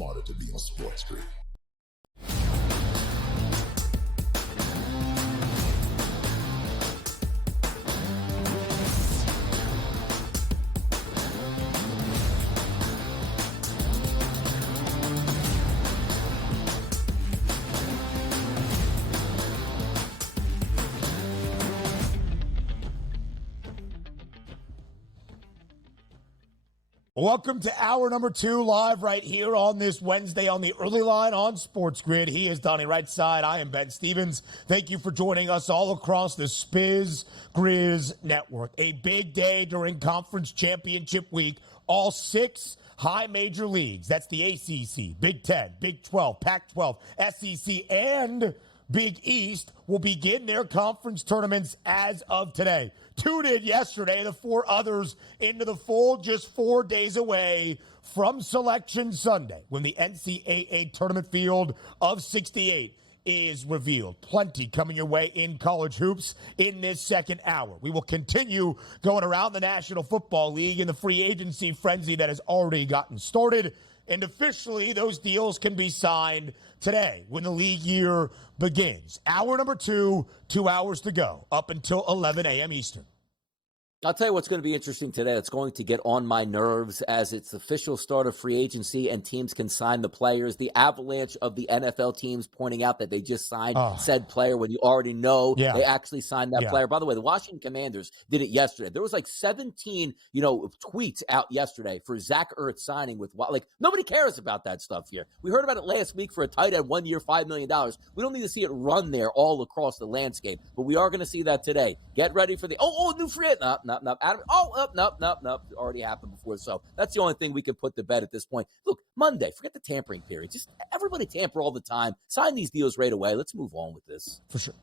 smarter to be on SportsGrid. Welcome to hour number 2, live right here on this Wednesday on the early line on SportsGrid. He is Donnie right side. I am Ben Stevens. Thank you for joining us all across the Spiz Grizz network. A big day during Conference Championship Week. All 6 high major leagues. That's the ACC, Big 10, Big 12, Pac-12, SEC, and Big East will begin their conference tournaments as of today. 2 did yesterday, the 4 others into the fold just 4 days away from Selection Sunday when the NCAA tournament field of 68 is revealed. Plenty coming your way in college hoops in this second hour. We will continue going around the National Football League and the free agency frenzy that has already gotten started. And officially, those deals can be signed today when the league year begins. Hour number 2, 2 hours to go, up until 11 a.m. Eastern. I'll tell you what's going to be interesting today. It's going to get on my nerves as it's the official start of free agency and teams can sign the players. The avalanche of the NFL teams pointing out that they just signed said player when you already know they actually signed that player. By the way, the Washington Commanders did it yesterday. There was like 17, tweets out yesterday for Zach Ertz signing with, like, nobody cares about that stuff here. We heard about it last week for a tight end, 1 year, $5 million. We don't need to see it run there all across the landscape, but we are going to see that today. Get ready for the, new free agent. No, Adam. No. It already happened before. So that's the only thing we can put to bed at this point. Look, Monday, forget the tampering period. Just everybody tamper all the time. Sign these deals right away. Let's move on with this. For sure.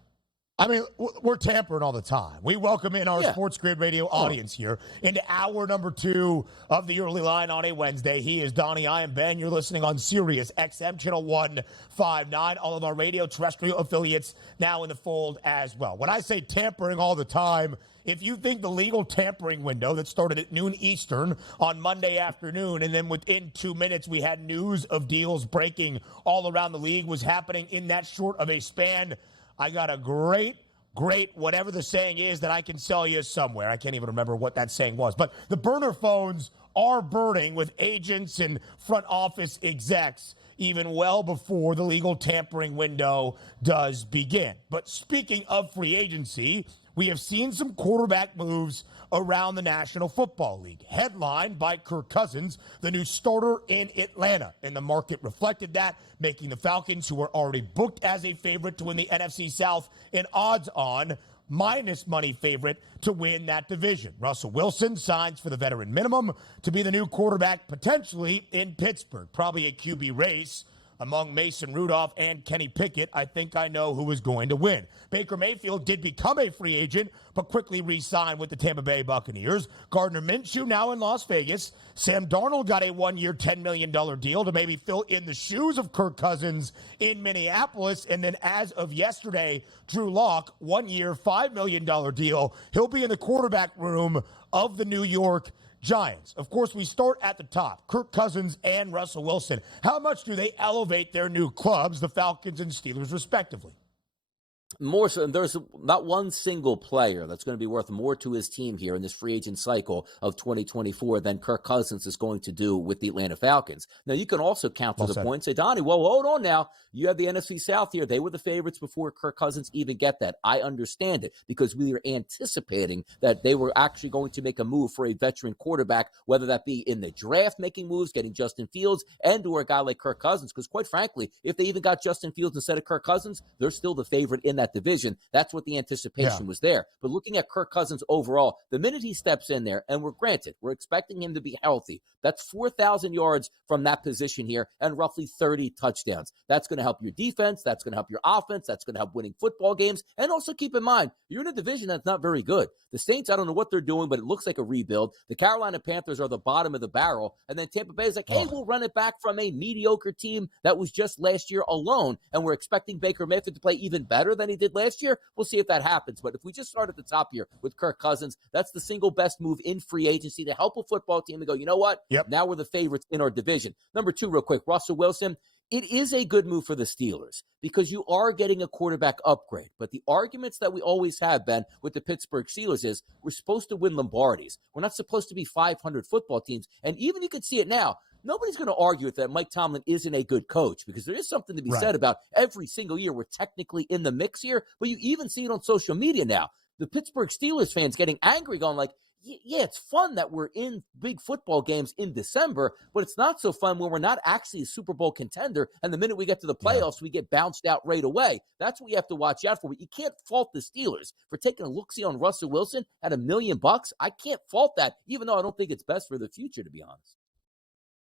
I mean, we're tampering all the time. We welcome in our SportsGrid radio audience here into hour number 2 of the early line on a Wednesday. He is Donnie. I am Ben. You're listening on Sirius XM Channel 159. All of our radio terrestrial affiliates now in the fold as well. When I say tampering all the time, if you think the legal tampering window that started at noon Eastern on Monday afternoon, and then within 2 minutes we had news of deals breaking all around the league was happening in that short of a span, I got a great, whatever the saying is that I can sell you somewhere. I can't even remember what that saying was. But the burner phones are burning with agents and front office execs even well before the legal tampering window does begin. But speaking of free agency, we have seen some quarterback moves around the National Football League, headlined by Kirk Cousins, the new starter in Atlanta. And the market reflected that, making the Falcons, who were already booked as a favorite to win the NFC South, an odds-on minus money favorite to win that division. Russell Wilson signs for the veteran minimum to be the new quarterback potentially in Pittsburgh. Probably a QB race among Mason Rudolph and Kenny Pickett. I think I know who is going to win. Baker Mayfield did become a free agent, but quickly re-signed with the Tampa Bay Buccaneers. Gardner Minshew now in Las Vegas. Sam Darnold got a 1-year, $10 million deal to maybe fill in the shoes of Kirk Cousins in Minneapolis. And then as of yesterday, Drew Lock, 1-year, $5 million deal. He'll be in the quarterback room of the New York Giants. Of course, we start at the top. Kirk Cousins and Russell Wilson. How much do they elevate their new clubs, the Falcons and Steelers, respectively? More so, there's not one single player that's going to be worth more to his team here in this free agent cycle of 2024 than Kirk Cousins is going to do with the Atlanta Falcons. Now, you can also counter the point and say, Donnie, well, hold on now. You have the NFC South here. They were the favorites before Kirk Cousins even get that. I understand it because we were anticipating that they were actually going to make a move for a veteran quarterback, whether that be in the draft, making moves, getting Justin Fields, and or a guy like Kirk Cousins. Because quite frankly, if they even got Justin Fields instead of Kirk Cousins, they're still the favorite in that division. That's what the anticipation was there. But looking at Kirk Cousins overall, the minute he steps in there, and we're expecting him to be healthy, that's 4,000 yards from that position here and roughly 30 touchdowns. That's going to help your defense. That's going to help your offense. That's going to help winning football games. And also keep in mind, you're in a division that's not very good. The Saints, I don't know what they're doing, but it looks like a rebuild. The Carolina Panthers are the bottom of the barrel. And then Tampa Bay is like, hey, we'll run it back from a mediocre team that was just last year alone. And we're expecting Baker Mayfield to play even better than than he did last year? We'll see if that happens. But if we just start at the top here with Kirk Cousins, that's the single best move in free agency to help a football team and go, you know what? Yep. Now we're the favorites in our division. Number 2, real quick, Russell Wilson. It is a good move for the Steelers because you are getting a quarterback upgrade. But the arguments that we always have, Ben, with the Pittsburgh Steelers is we're supposed to win Lombardis. We're not supposed to be 500 football teams. And even you can see it now. Nobody's going to argue with that Mike Tomlin isn't a good coach because there is something to be said about every single year we're technically in the mix here. But you even see it on social media now. The Pittsburgh Steelers fans getting angry, going like, yeah, it's fun that we're in big football games in December, but it's not so fun when we're not actually a Super Bowl contender, and the minute we get to the playoffs, we get bounced out right away. That's what you have to watch out for. But you can't fault the Steelers for taking a look-see on Russell Wilson at $1 million. I can't fault that, even though I don't think it's best for the future, to be honest.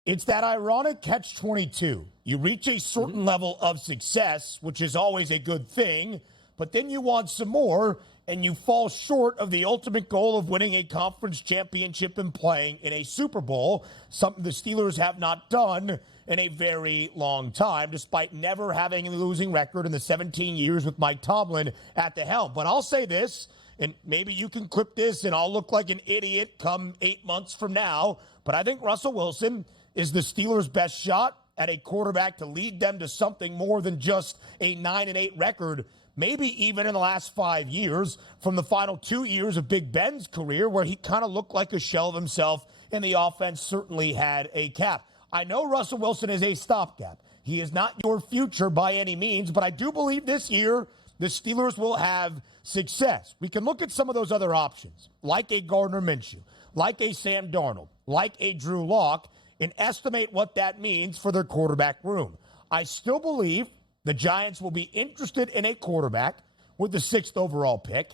It's that ironic catch-22. You reach a certain level of success, which is always a good thing, but then you want some more, and you fall short of the ultimate goal of winning a conference championship and playing in a Super Bowl, something the Steelers have not done in a very long time, despite never having a losing record in the 17 years with Mike Tomlin at the helm. But I'll say this, and maybe you can clip this and I'll look like an idiot come 8 months from now, but I think Russell Wilson is the Steelers' best shot at a quarterback to lead them to something more than just a 9-8 record, maybe even in the last 5 years, from the final 2 years of Big Ben's career, where he kind of looked like a shell of himself, and the offense certainly had a cap. I know Russell Wilson is a stopgap. He is not your future by any means, but I do believe this year the Steelers will have success. We can look at some of those other options, like a Gardner Minshew, like a Sam Darnold, like a Drew Lock, and estimate what that means for their quarterback room. I still believe the Giants will be interested in a quarterback with the 6th overall pick.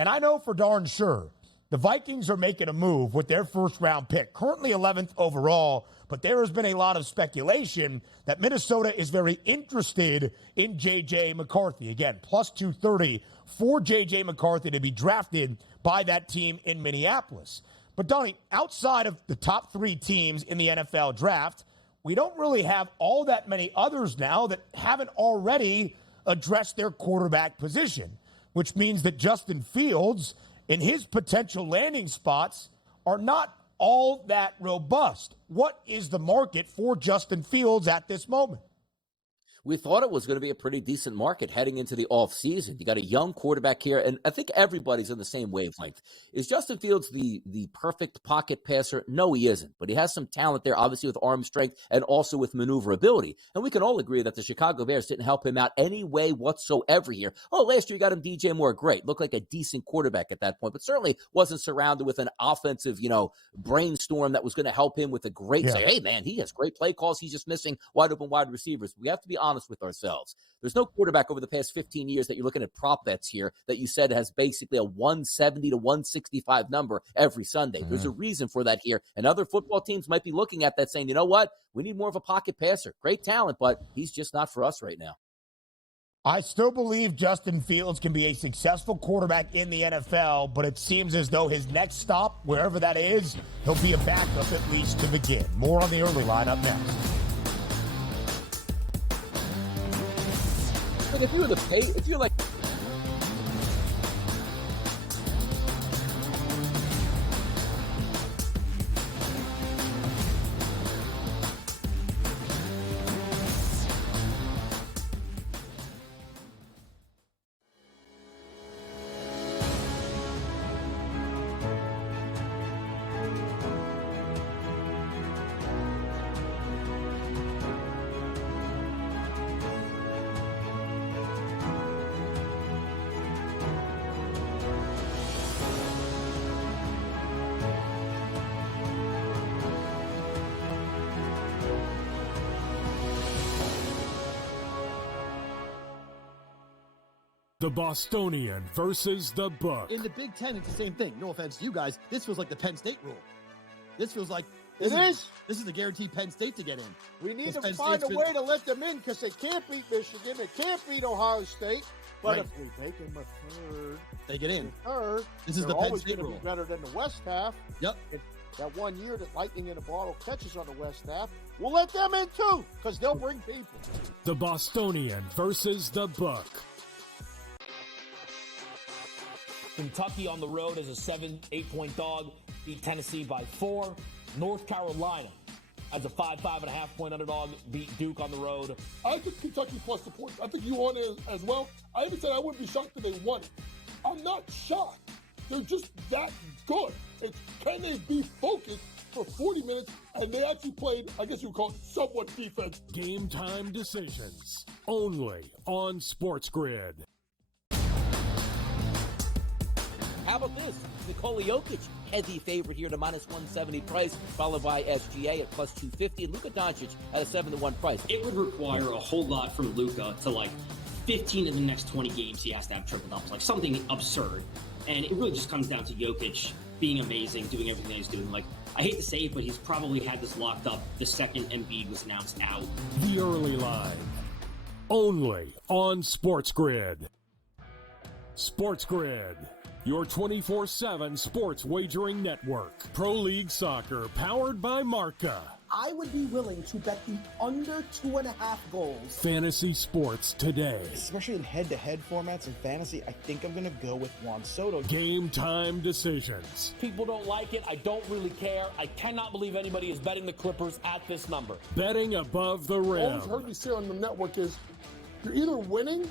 And I know for darn sure the Vikings are making a move with their first-round pick, currently 11th overall, but there has been a lot of speculation that Minnesota is very interested in J.J. McCarthy. Again, plus 230 for J.J. McCarthy to be drafted by that team in Minneapolis. But, Donnie, outside of the top 3 teams in the NFL draft, we don't really have all that many others now that haven't already addressed their quarterback position, which means that Justin Fields and his potential landing spots are not all that robust. What is the market for Justin Fields at this moment? We thought it was going to be a pretty decent market heading into the offseason. You got a young quarterback here, and I think everybody's on the same wavelength. Is Justin Fields the perfect pocket passer? No, he isn't. But he has some talent there, obviously with arm strength and also with maneuverability. And we can all agree that the Chicago Bears didn't help him out any way whatsoever here. Oh, last year you got him DJ Moore. Great. Looked like a decent quarterback at that point, but certainly wasn't surrounded with an offensive, brainstorm that was going to help him with a great say, hey, man, he has great play calls. He's just missing wide open wide receivers. We have to be honest with ourselves. There's no quarterback over the past 15 years that you're looking at prop bets here that you said has basically a 170 to 165 number every Sunday. There's a reason for that here. And other football teams might be looking at that saying, you know what? We need more of a pocket passer. Great talent, but he's just not for us right now. I still believe Justin Fields can be a successful quarterback in the NFL, but it seems as though his next stop, wherever that is, he'll be a backup at least to begin. More on the early lineup next. But if you're like The Bostonian versus the Book. In the Big Ten, it's the same thing. No offense to you guys. This feels like the Penn State rule. This feels like this is the guaranteed Penn State to get in. We need to find a way to let them in because they can't beat Michigan. They can't beat Ohio State. But if we make them a third, they get in. This is the Penn State rule. Be better than the West half. Yep. If that 1 year that Lightning in a Bottle catches on the West half, we'll let them in too because they'll bring people. The Bostonian versus the Book. Kentucky on the road as a 7-8 point dog, beat Tennessee by 4. North Carolina as a 5.5 point underdog, beat Duke on the road. I took Kentucky plus the points. I think you won it as well. I even said I wouldn't be shocked if they won it. I'm not shocked. They're just that good. It's can they be focused for 40 minutes, and they actually played, I guess you would call it somewhat defense. Game time decisions only on SportsGrid. How about this? Nikola Jokic, heavy favorite here to minus 170 price, followed by SGA at plus 250, and Luka Doncic at a 7-1 price. It would require a whole lot from Luka to 15 of the next 20 games he has to have triple doubles, something absurd. And it really just comes down to Jokic being amazing, doing everything he's doing. I hate to say it, but he's probably had this locked up the second Embiid was announced out. The early line only on SportsGrid. SportsGrid, your 24/7 sports wagering network. Pro League Soccer, powered by Marca. I would be willing to bet the under 2.5 goals. Fantasy sports today. Especially in head-to-head formats in fantasy, I think I'm going to go with Juan Soto. Game time decisions. People don't like it. I don't really care. I cannot believe anybody is betting the Clippers at this number. Betting above the rim. All you've heard me say on the network is you're either winning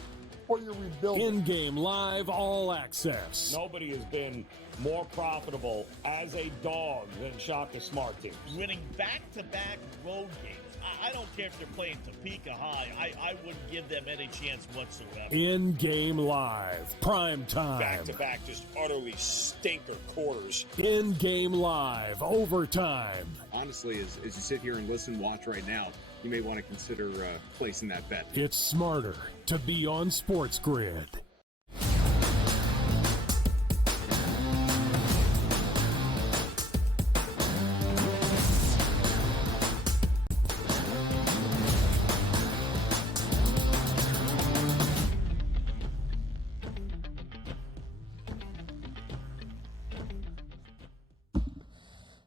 or you're rebuilding. In-game live, all access. Nobody has been more profitable as a dog than Shaka Smart teams. Winning back-to-back road games. I don't care if they're playing Topeka High. I wouldn't give them any chance whatsoever. In-game live, prime time. Back-to-back, just utterly stinker quarters. In-game live, overtime. Honestly, as you sit here and listen, watch right now, you may want to consider placing that bet. It's smarter to be on SportsGrid.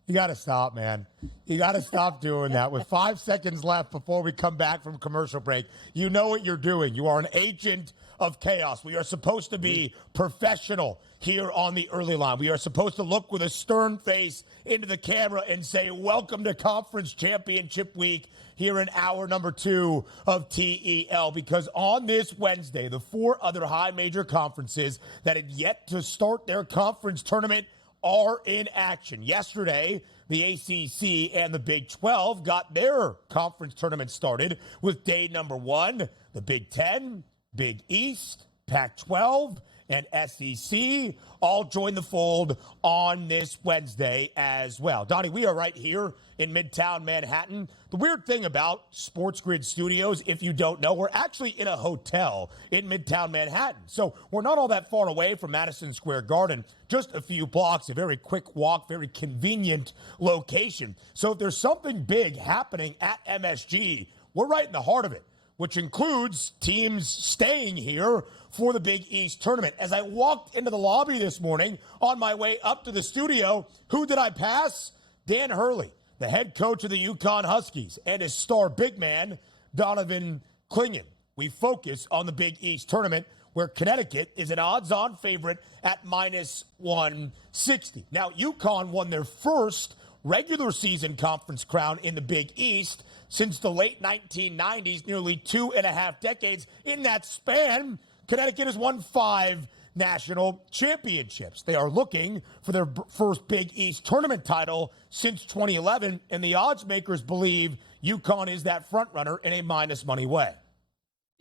You got to stop, man. You got to stop doing that. With 5 seconds left before we come back from commercial break, you know what you're doing. You are an agent of chaos. We are supposed to be professional here on the early line. We are supposed to look with a stern face into the camera and say, welcome to Conference Championship Week here in hour number 2 of TEL. Because on this Wednesday, the 4 other high major conferences that had yet to start their conference tournament are in action. Yesterday, the ACC and the Big 12 got their conference tournament started with day number 1. The Big 10, Big East, Pac-12, and SEC all join the fold on this Wednesday as well. Donnie, we are right here in Midtown Manhattan. The weird thing about SportsGrid Studios, if you don't know, we're actually in a hotel in Midtown Manhattan. So we're not all that far away from Madison Square Garden, just a few blocks, a very quick walk, very convenient location. So if there's something big happening at MSG, we're right in the heart of it, which includes teams staying here for the Big East tournament. As I walked into the lobby this morning on my way up to the studio, who did I pass? Dan Hurley, the head coach of the UConn Huskies, and his star big man, Donovan Clingan. We focus on the Big East tournament, where Connecticut is an odds-on favorite at minus 160. Now, UConn won their first regular season conference crown in the Big East since the late 1990s, nearly 2.5 decades. In that span, Connecticut has won 5 national championships. They are looking for their first Big East tournament title since 2011, and the odds makers believe UConn is that front runner in a minus money way.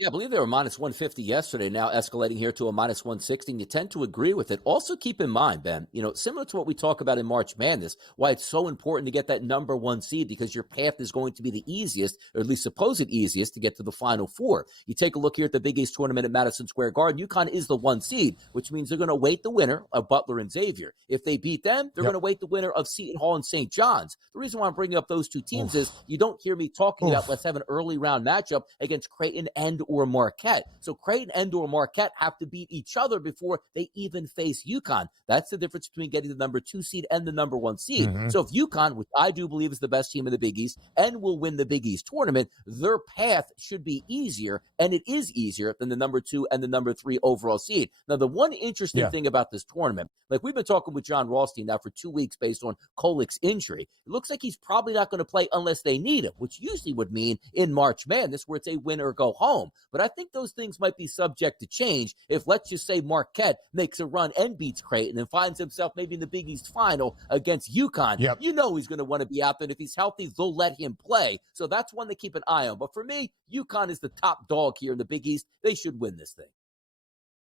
Yeah, I believe they were minus 150 yesterday, now escalating here to a minus 160, and you tend to agree with it. Also keep in mind, Ben, similar to what we talk about in March Madness, why it's so important to get that number 1 seed, because your path is going to be the easiest, or at least supposed easiest, to get to the Final Four. You take a look here at the Big East tournament at Madison Square Garden. UConn is the 1 seed, which means they're going to wait the winner of Butler and Xavier. If they beat them, they're going to wait the winner of Seton Hall and St. John's. The reason why I'm bringing up those 2 teams is you don't hear me talking about let's have an early round matchup against Creighton and or Marquette. So Creighton and or Marquette have to beat each other before they even face UConn. That's the difference between getting the number 2 seed and the number 1 seed. So if UConn, which I do believe is the best team in the Big East and will win the Big East tournament, their path should be easier, and it is easier than the number 2 and the number 3 overall seed. Now, the one interesting thing about this tournament, like we've been talking with John Rothstein now for 2 weeks based on Kolek's injury, it looks like he's probably not going to play unless they need him, which usually would mean in March Madness where it's a win or go home. But I think those things might be subject to change if, let's just say, Marquette makes a run and beats Creighton and finds himself maybe in the Big East final against UConn. You know he's going to want to be out there, and if he's healthy, they'll let him play. So that's one to keep an eye on. But for me, UConn is the top dog here in the Big East. They should win this thing.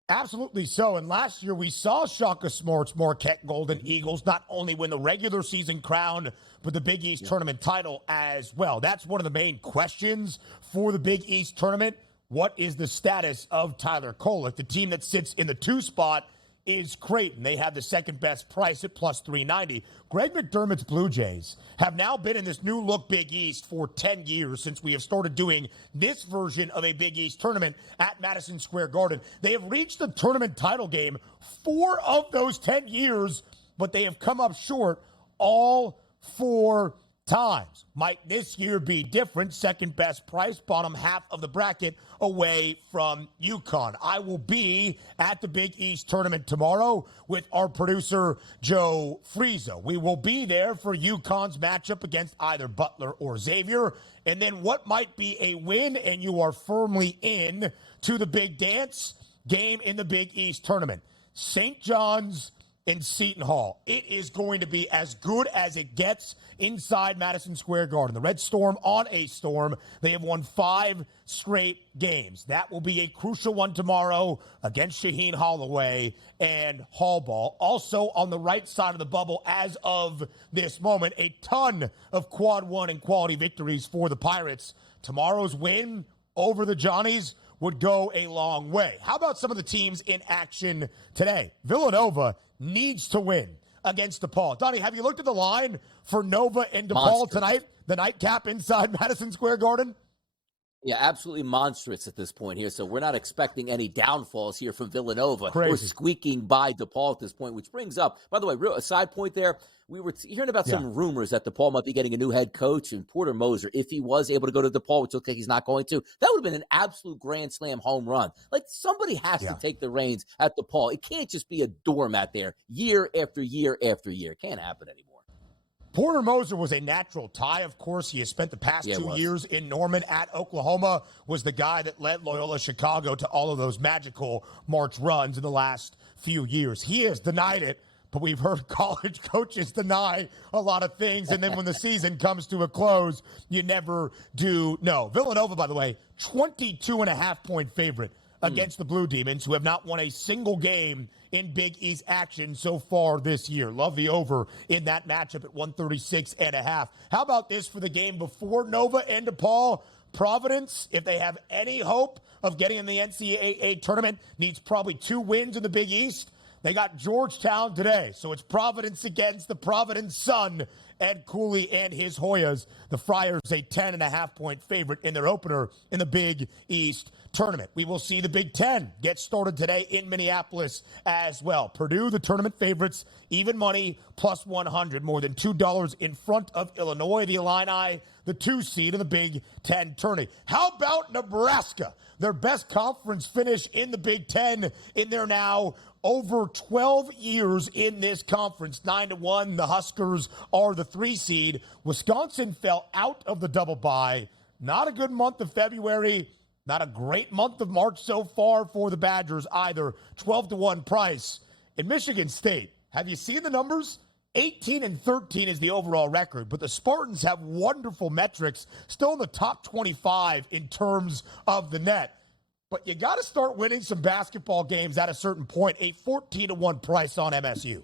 Absolutely so. And last year we saw Shaka Smart's Marquette Golden Eagles not only win the regular season crown, but the Big East tournament title as well. That's one of the main questions for the Big East tournament. What is the status of Tyler Kolek? The team that sits in the 2 spot is Creighton. They have the second best price at plus 390. Greg McDermott's Blue Jays have now been in this new look Big East for 10 years since we have started doing this version of a Big East tournament at Madison Square Garden. They have reached the tournament title game 4 of those 10 years, but they have come up short all 4 times. Might this year be different? Second best price, bottom half of the bracket away from UConn. I will be at the Big East tournament tomorrow with our producer, Joe Frizo. We will be there for UConn's matchup against either Butler or Xavier. And then what might be a win, and you are firmly in to the big dance game in the Big East tournament. St. John's in Seton Hall. It is going to be as good as it gets inside Madison Square Garden. The Red Storm on a storm. They have won 5 straight games. That will be a crucial one tomorrow against Shaheen Holloway and Hallball. Also on the right side of the bubble as of this moment, a ton of quad 1 and quality victories for the Pirates. Tomorrow's win over the Johnnies would go a long way. How about some of the teams in action today? Villanova needs to win against DePaul. Donnie, have you looked at the line for Nova and DePaul tonight? The nightcap inside Madison Square Garden? Yeah, absolutely monstrous at this point here. So we're not expecting any downfalls here from Villanova. Crazy. We're squeaking by DePaul at this point, which brings up, by the way, a side point there. We were hearing about some rumors that DePaul might be getting a new head coach, and Porter Moser, if he was able to go to DePaul, which looks like he's not going to, that would have been an absolute grand slam home run. Like, somebody has to take the reins at DePaul. It can't just be a doormat there year after year after year. It can't happen anymore. Porter Moser was a natural tie, of course. He has spent the past 2 years in Norman at Oklahoma, was the guy that led Loyola Chicago to all of those magical March runs in the last few years. He has denied it, but we've heard college coaches deny a lot of things, and then when the season comes to a close, you never do know. Villanova, by the way, 22.5-point favorite against the Blue Demons, who have not won a single game in Big East action so far this year. Love the over in that matchup at 136.5. How about this for the game before Nova and DePaul? Providence, if they have any hope of getting in the NCAA tournament, needs probably 2 wins in the Big East. They got Georgetown today, so it's Providence against the Providence Sun, Ed Cooley and his Hoyas. The Friars a 10.5-point favorite in their opener in the Big East tournament. We will see the Big Ten get started today in Minneapolis as well. Purdue, the tournament favorites, even money, plus 100, more than $2 in front of Illinois, the Illini, the 2 seed in the Big Ten tourney. How about Nebraska? Their best conference finish in the Big Ten in their now over 12 years in this conference, 9-1. The Huskers are the 3 seed. Wisconsin fell out of the double bye. Not a good month of February. Not a great month of March so far for the Badgers either. 12-1 price. In Michigan State, have you seen the numbers? 18-13 is the overall record, but the Spartans have wonderful metrics, still in the top 25 in terms of the net. But you got to start winning some basketball games at a certain point. A 14-1 price on MSU.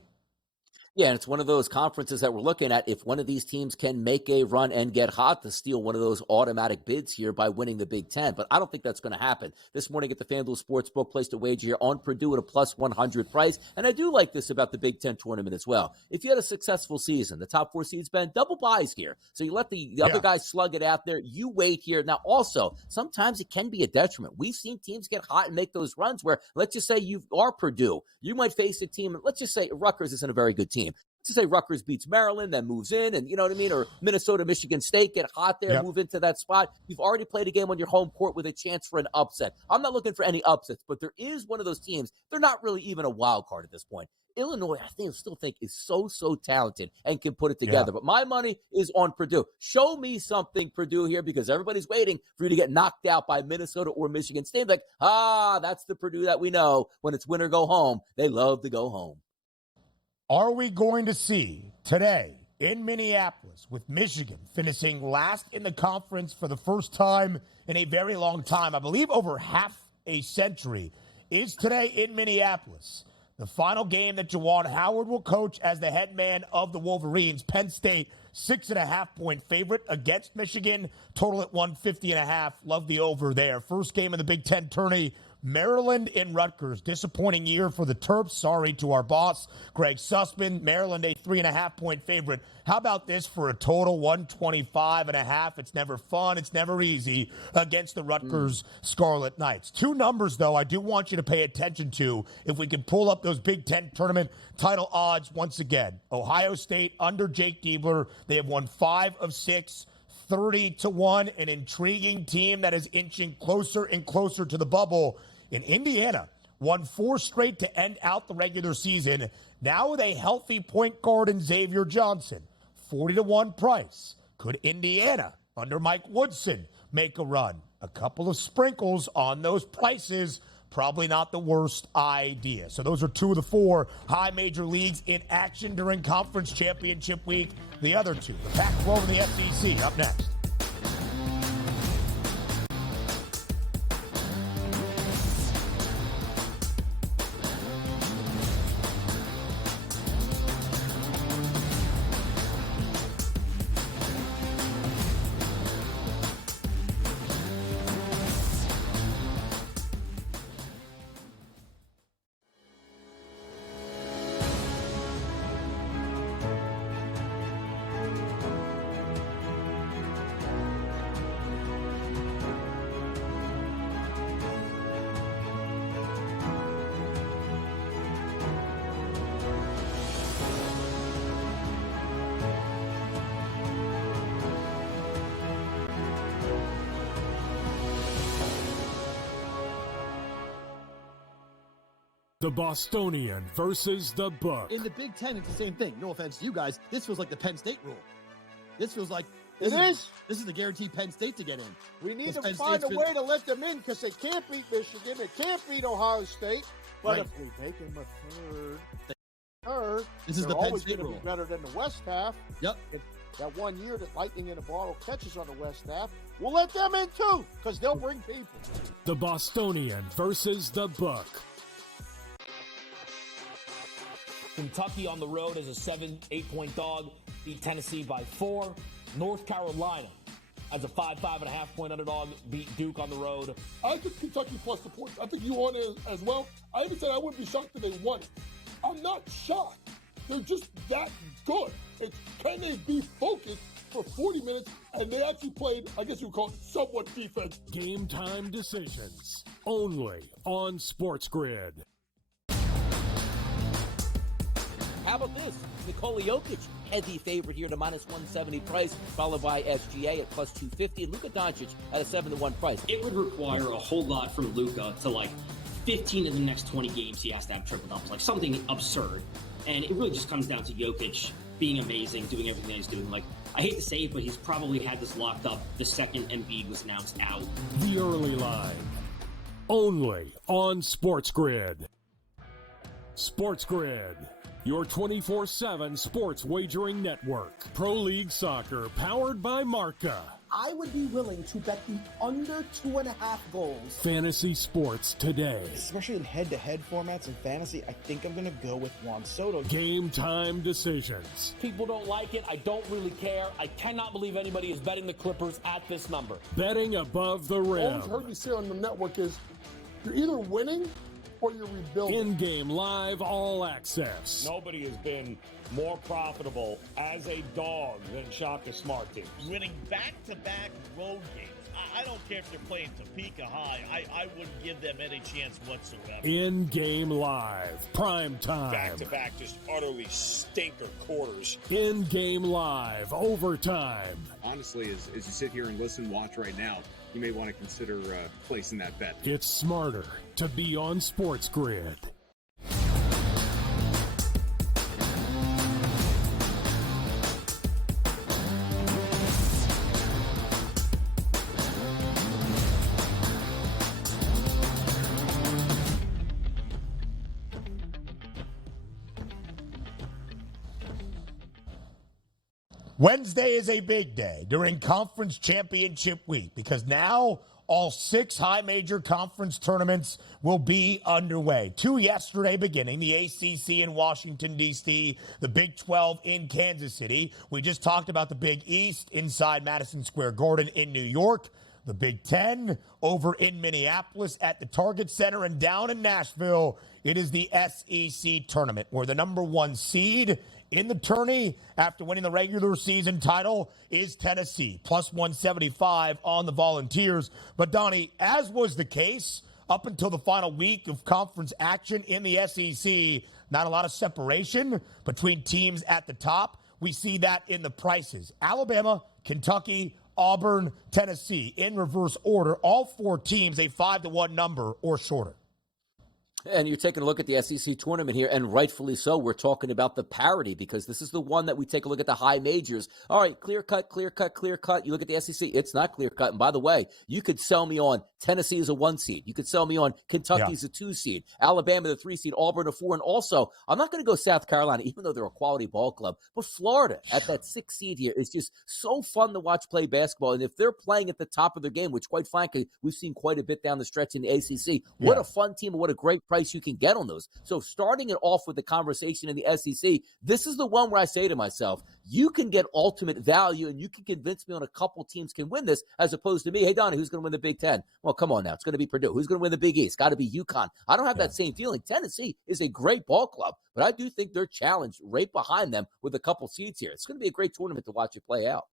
Yeah, and it's one of those conferences that we're looking at. If one of these teams can make a run and get hot, to steal one of those automatic bids here by winning the Big Ten. But I don't think that's going to happen. This morning at the FanDuel Sportsbook, placed a wager here on Purdue at a plus 100 price. And I do like this about the Big Ten tournament as well. If you had a successful season, the top 4 seeds, Ben, double buys here. So you let the other guys slug it out there. You wait here. Now, also, sometimes it can be a detriment. We've seen teams get hot and make those runs where, let's just say you are Purdue. You might face a team, let's just say Rutgers isn't a very good team. To say Rutgers beats Maryland, then moves in, and you know what I mean? Or Minnesota, Michigan State get hot there, move into that spot. You've already played a game on your home court with a chance for an upset. I'm not looking for any upsets, but there is one of those teams. They're not really even a wild card at this point. Illinois, I still think is so talented and can put it together. But my money is on Purdue. Show me something, Purdue, here, because everybody's waiting for you to get knocked out by Minnesota or Michigan State. Like, that's the Purdue that we know. When it's win or go home, they love to go home. Are we going to see today in Minneapolis with Michigan finishing last in the conference for the first time in a very long time, I believe over half a century, is today in Minneapolis. The final game that Juwan Howard will coach as the head man of the Wolverines. Penn State, 6.5-point favorite against Michigan. Total at 150.5. Love the over there. First game of the Big Ten tourney. Maryland and Rutgers. Disappointing year for the Terps. Sorry to our boss, Greg Sussman. Maryland, a 3.5-point favorite. How about this for a total 125.5? It's never fun. It's never easy against the Rutgers Scarlet Knights. 2 numbers, though, I do want you to pay attention to if we can pull up those Big Ten tournament title odds once again. Ohio State under Jake Diebler. They have won 5 of 6. 30-1, an intriguing team that is inching closer and closer to the bubble. In Indiana, won 4 straight to end out the regular season. Now with a healthy point guard in Xavier Johnson, 40-1 price. Could Indiana, under Mike Woodson, make a run? A couple of sprinkles on those prices. Probably not the worst idea. So those are 2 of the 4 high major leagues in action during Conference Championship Week. The other 2, the Pac-12 and the SEC, up next. The Bostonian versus the Book. In the Big Ten, it's the same thing. No offense to you guys. This feels like the Penn State rule. This feels like this is the guaranteed Penn State to get in. We need to find a way to let them in because they can't beat Michigan. They can't beat Ohio State. But if we make them a third, this is the Penn State rule. Be better than the West half. Yep. That one year that Lightning in a Bottle catches on the West half, we'll let them in too because they'll bring people. The Bostonian versus the Book. Kentucky on the road as a 7-8-point dog, beat Tennessee by 4. North Carolina as a 5.5-point underdog, beat Duke on the road. I took Kentucky plus the points. I think you won it as well. I even said I wouldn't be shocked if they won it. I'm not shocked. They're just that good. It's can they be focused for 40 minutes, and they actually played, I guess you would call it somewhat defense. Game time decisions, only on SportsGrid. How about this? Nikola Jokic, heavy favorite here to minus 170 price, followed by SGA at plus 250, and Luka Doncic at a 7-1 price. It would require a whole lot from Luka to, like, 15 of the next 20 games he has to have triple doubles, like something absurd. And it really just comes down to Jokic being amazing, doing everything he's doing. Like, I hate to say it, but he's probably had this locked up the second Embiid was announced out. The early line, only on SportsGrid. SportsGrid, your 24/7 sports wagering network. Pro League Soccer, powered by Marca. I would be willing to bet the under 2.5 goals. Fantasy sports today. Especially in head-to-head formats in fantasy, I think I'm going to go with Juan Soto. Game time decisions. People don't like it. I don't really care. I cannot believe anybody is betting the Clippers at this number. Betting above the rim. Always heard you say on the network is you're either winning or you're rebuilding. In-game live all access. Nobody has been more profitable as a dog than Shaka Smart teams. Winning back-to-back road games. I don't care if they're playing Topeka High. I wouldn't give them any chance whatsoever. In-game live. Prime time. Back-to-back just utterly stinker quarters. In-game live. Overtime. Honestly, as you sit here and listen, watch right now, you may want to consider placing that bet. It's smarter to be on SportsGrid. Wednesday is a big day during Conference Championship Week because now all 6 high major conference tournaments will be underway. 2 yesterday beginning, the ACC in Washington, D.C., the Big 12 in Kansas City. We just talked about the Big East inside Madison Square Garden in New York. The Big 10 over in Minneapolis at the Target Center, and down in Nashville, it is the SEC tournament where the number 1 seed in the tourney after winning the regular season title is Tennessee, plus 175 on the Volunteers. But Donnie, as was the case up until the final week of conference action in the SEC, not a lot of separation between teams at the top. We see that in the prices. Alabama, Kentucky, Auburn, Tennessee, in reverse order, all 4 teams a 5-1 number or shorter. And you're taking a look at the SEC tournament here, and rightfully so. We're talking about the parity because this is the one that we take a look at the high majors. All right, clear cut, clear cut, clear cut. You look at the SEC, it's not clear cut. And by the way, you could sell me on Tennessee as a 1 seed. You could sell me on Kentucky as a 2 seed, Alabama the 3 seed, Auburn a 4. And also, I'm not going to go South Carolina, even though they're a quality ball club, but Florida at that 6 seed here is just so fun to watch play basketball. And if they're playing at the top of their game, which quite frankly, we've seen quite a bit down the stretch in the ACC, what a fun team and what a great price you can get on those. So starting it off with the conversation in the SEC, this is the one where I say to myself, you can get ultimate value and you can convince me on a couple teams can win this as opposed to me, hey, Donnie, who's going to win the Big Ten? Well, come on now. It's going to be Purdue. Who's going to win the Big East? Got to be UConn. I don't have that same feeling. Tennessee is a great ball club, but I do think they're challenged right behind them with a couple seeds here. It's going to be a great tournament to watch it play out.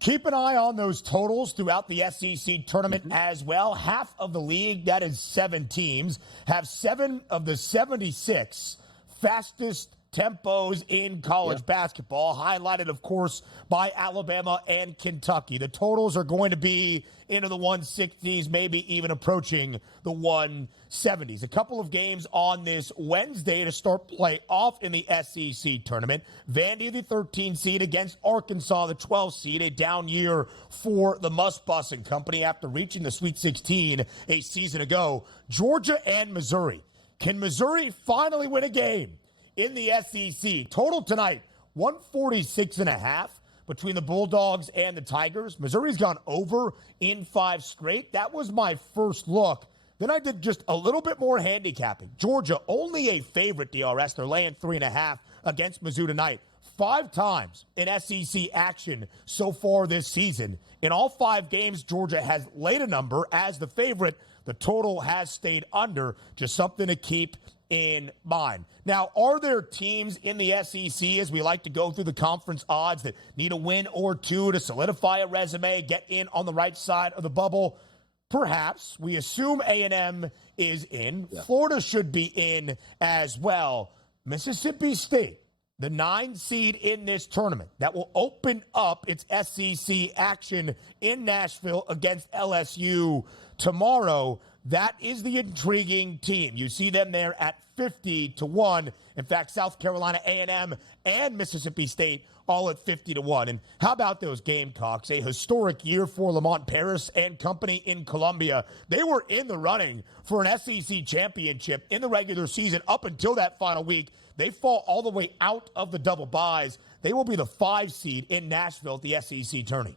Keep an eye on those totals throughout the SEC tournament as well. Half of the league, that is 7 teams, have 7 of the 76 fastest tempos in college basketball, highlighted, of course, by Alabama and Kentucky. The totals are going to be into the 160s, maybe even approaching the 170s. A couple of games on this Wednesday to start play off in the SEC tournament. Vandy, the 13 seed, against Arkansas, the 12 seed, a down year for the Muss and Company after reaching the Sweet 16 a season ago. Georgia and Missouri. Can Missouri finally win a game in the SEC? Total tonight, 146.5 between the Bulldogs and the Tigers. Missouri's gone over in 5 straight. That was my first look. Then I did just a little bit more handicapping. Georgia, only a favorite, DRS. They're laying 3.5 against Mizzou tonight. 5 times in SEC action so far this season. In all 5 games, Georgia has laid a number as the favorite. The total has stayed under. Just something to keep in mind. Now, are there teams in the SEC, as we like to go through the conference odds, that need a win or 2 to solidify a resume, get in on the right side of the bubble? Perhaps. We assume A&M is in. Florida should be in as well. Mississippi State, the 9 seed in this tournament, that will open up its SEC action in Nashville against LSU tomorrow. That is the intriguing team. You see them there at 50-1. In fact, South Carolina A&M and Mississippi State all at 50-1. And how about those Gamecocks? A historic year for Lamont Paris and company in Columbia. They were in the running for an SEC championship in the regular season up until that final week. They fall all the way out of the double byes. They will be the 5 seed in Nashville at the SEC tourney.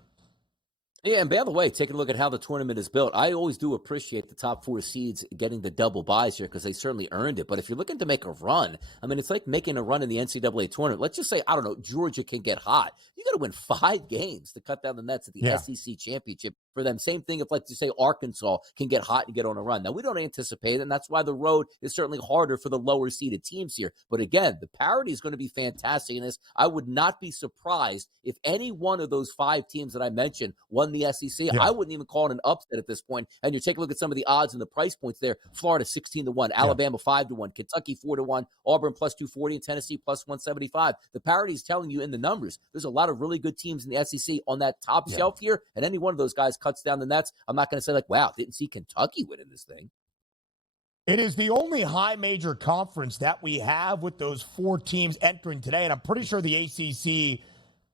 Yeah, and by the way, taking a look at how the tournament is built, I always do appreciate the top 4 seeds getting the double buys here because they certainly earned it. But if you're looking to make a run, I mean, it's like making a run in the NCAA tournament. Let's just say, I don't know, Georgia can get hot. You got to win 5 games to cut down the nets at the SEC championship for them. Same thing if, let's just say, Arkansas can get hot and get on a run. Now, we don't anticipate it, and that's why the road is certainly harder for the lower seeded teams here. But again, the parity is going to be fantastic in this. I would not be surprised if any one of those 5 teams that I mentioned won the SEC. I wouldn't even call it an upset at this point. And you take a look at some of the odds and the price points there. Florida 16-1, Alabama 5-1, Kentucky 4-1, Auburn plus 240, and Tennessee plus 175. The parity is telling you in the numbers. There's a lot of really good teams in the SEC on that top shelf here, and any one of those guys cuts down the nets. I'm not going to say like, wow, didn't see Kentucky winning this thing. It is the only high major conference that we have with those 4 teams entering today, and I'm pretty sure the ACC,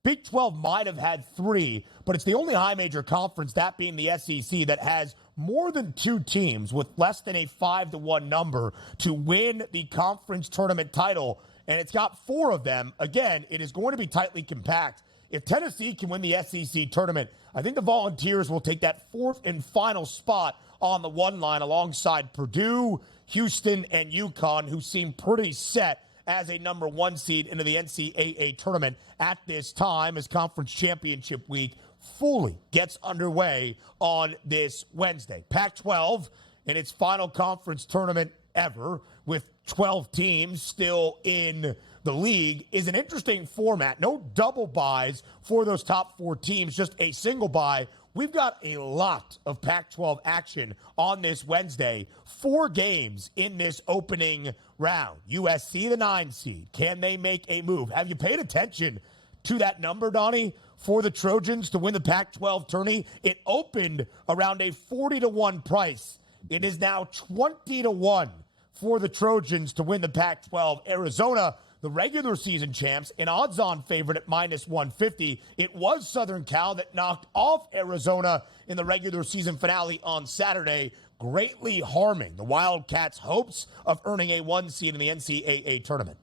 Big 12 might have had 3, but it's the only high major conference, that being the SEC, that has more than 2 teams with less than a 5-1 number to win the conference tournament title, and it's got 4 of them. Again, it is going to be tightly compact. If Tennessee can win the SEC tournament, I think the Volunteers will take that 4th and final spot on the 1 line alongside Purdue, Houston, and UConn, who seem pretty set as a number 1 seed into the NCAA tournament at this time as Conference Championship Week fully gets underway on this Wednesday. Pac-12 in its final conference tournament ever with 12 teams still in the league is an interesting format. No double buys for those top 4 teams, just a single buy. We've got a lot of Pac-12 action on this Wednesday. 4 games in this opening round. USC, the 9 seed. Can they make a move? Have you paid attention to that number, Donnie, for the Trojans to win the Pac-12 tourney? It opened around a 40-1 price. It is now 20-1 for the Trojans to win the Pac-12. Arizona, the regular season champs, an odds-on favorite at minus 150. It was Southern Cal that knocked off Arizona in the regular season finale on Saturday, greatly harming the Wildcats' hopes of earning a 1 seed in the NCAA tournament.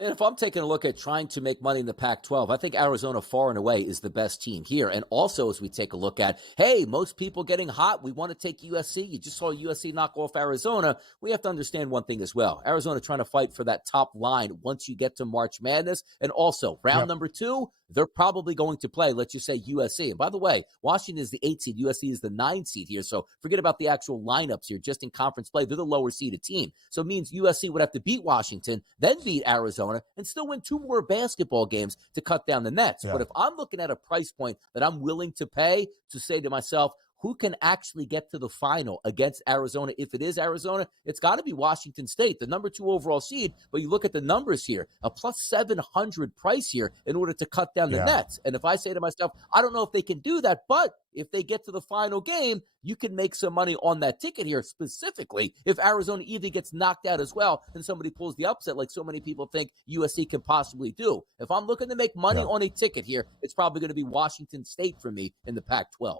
And if I'm taking a look at trying to make money in the Pac-12, I think Arizona far and away is the best team here. And also, as we take a look at, hey, most people getting hot, we want to take USC. You just saw USC knock off Arizona. We have to understand one thing as well. Arizona trying to fight for that top line once you get to March Madness. And also, round number 2, they're probably going to play, let's just say, USC. And by the way, Washington is the 8 seed. USC is the 9 seed here. So forget about the actual lineups here. Just in conference play, they're the lower seeded team. So it means USC would have to beat Washington, then beat Arizona, and still win 2 more basketball games to cut down the nets. But if I'm looking at a price point that I'm willing to pay to say to myself, who can actually get to the final against Arizona? If it is Arizona, it's got to be Washington State, the number 2 overall seed. But you look at the numbers here, a plus 700 price here in order to cut down the nets. And if I say to myself, I don't know if they can do that, but if they get to the final game, you can make some money on that ticket here, specifically if Arizona either gets knocked out as well and somebody pulls the upset like so many people think USC can possibly do. If I'm looking to make money on a ticket here, it's probably going to be Washington State for me in the Pac-12.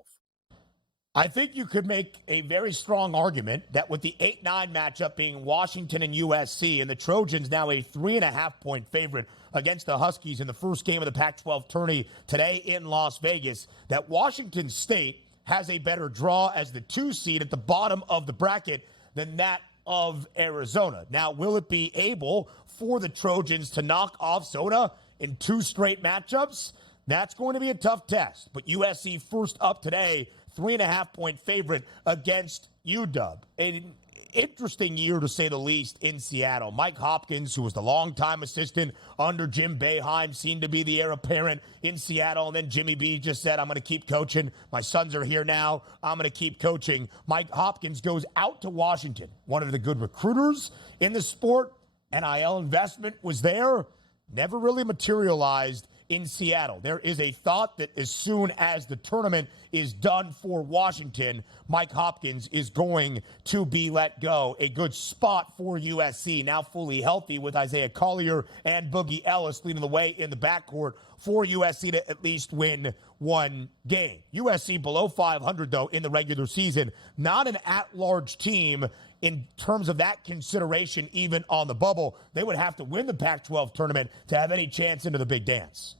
I think you could make a very strong argument that with the 8-9 matchup being Washington and USC, and the Trojans now a 3.5-point favorite against the Huskies in the first game of the Pac-12 tourney today in Las Vegas, that Washington State has a better draw as the 2 seed at the bottom of the bracket than that of Arizona. Now, will it be able for the Trojans to knock off Soda in 2 straight matchups? That's going to be a tough test. But USC first up today, 3.5-point favorite against UW. An interesting year, to say the least, in Seattle. Mike Hopkins, who was the longtime assistant under Jim Boeheim, seemed to be the heir apparent in Seattle. And then Jimmy B just said, I'm going to keep coaching. My sons are here now. I'm going to keep coaching. Mike Hopkins goes out to Washington, one of the good recruiters in the sport. NIL investment was there, never really materialized in Seattle. There is a thought that as soon as the tournament is done for Washington, Mike Hopkins is going to be let go. A good spot for USC, now fully healthy with Isaiah Collier and Boogie Ellis leading the way in the backcourt for USC to at least win 1 game. USC below 500, though, in the regular season. Not an at-large team in terms of that consideration, even on the bubble. They would have to win the Pac-12 tournament to have any chance into the big dance.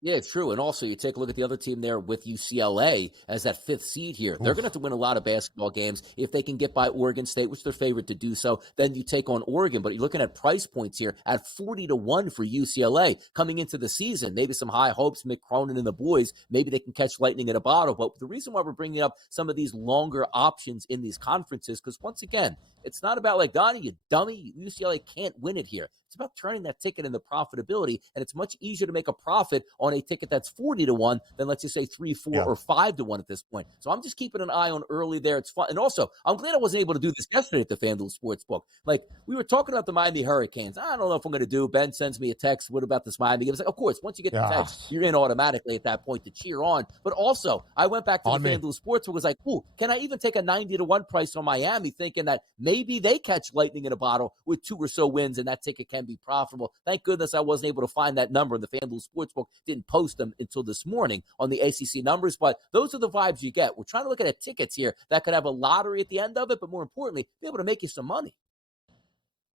Yeah, it's true. And also, you take a look at the other team there with UCLA as that 5th seed here. They're going to have to win a lot of basketball games if they can get by Oregon State, which they're favored to do so. Then you take on Oregon. But you're looking at price points here at 40-1 for UCLA coming into the season. Maybe some high hopes, Mick Cronin and the boys. Maybe they can catch lightning in a bottle. But the reason why we're bringing up some of these longer options in these conferences, because once again, it's not about like, Donnie, you dummy, UCLA can't win it here. It's about turning that ticket into profitability, and it's much easier to make a profit on a ticket that's 40-1 than, let's just say, 3, 4, or 5-1 at this point. So I'm just keeping an eye on early there. It's fun. And also, I'm glad I wasn't able to do this yesterday at the FanDuel Sportsbook. Like, we were talking about the Miami Hurricanes. I don't know if I'm going to do. Ben sends me a text. What about this Miami game? It's like, of course, once you get the text, you're in automatically at that point to cheer on. But also, I went back to the FanDuel Sportsbook. Was like, ooh, can I even take a 90-1 price on Miami, thinking that maybe they catch lightning in a bottle with 2 or so wins, and that ticket can be profitable. Thank goodness I wasn't able to find that number, and the FanDuel Sportsbook didn't post them until this morning on the ACC numbers. But those are the vibes you get. We're trying to look at tickets here that could have a lottery at the end of it, but more importantly, be able to make you some money.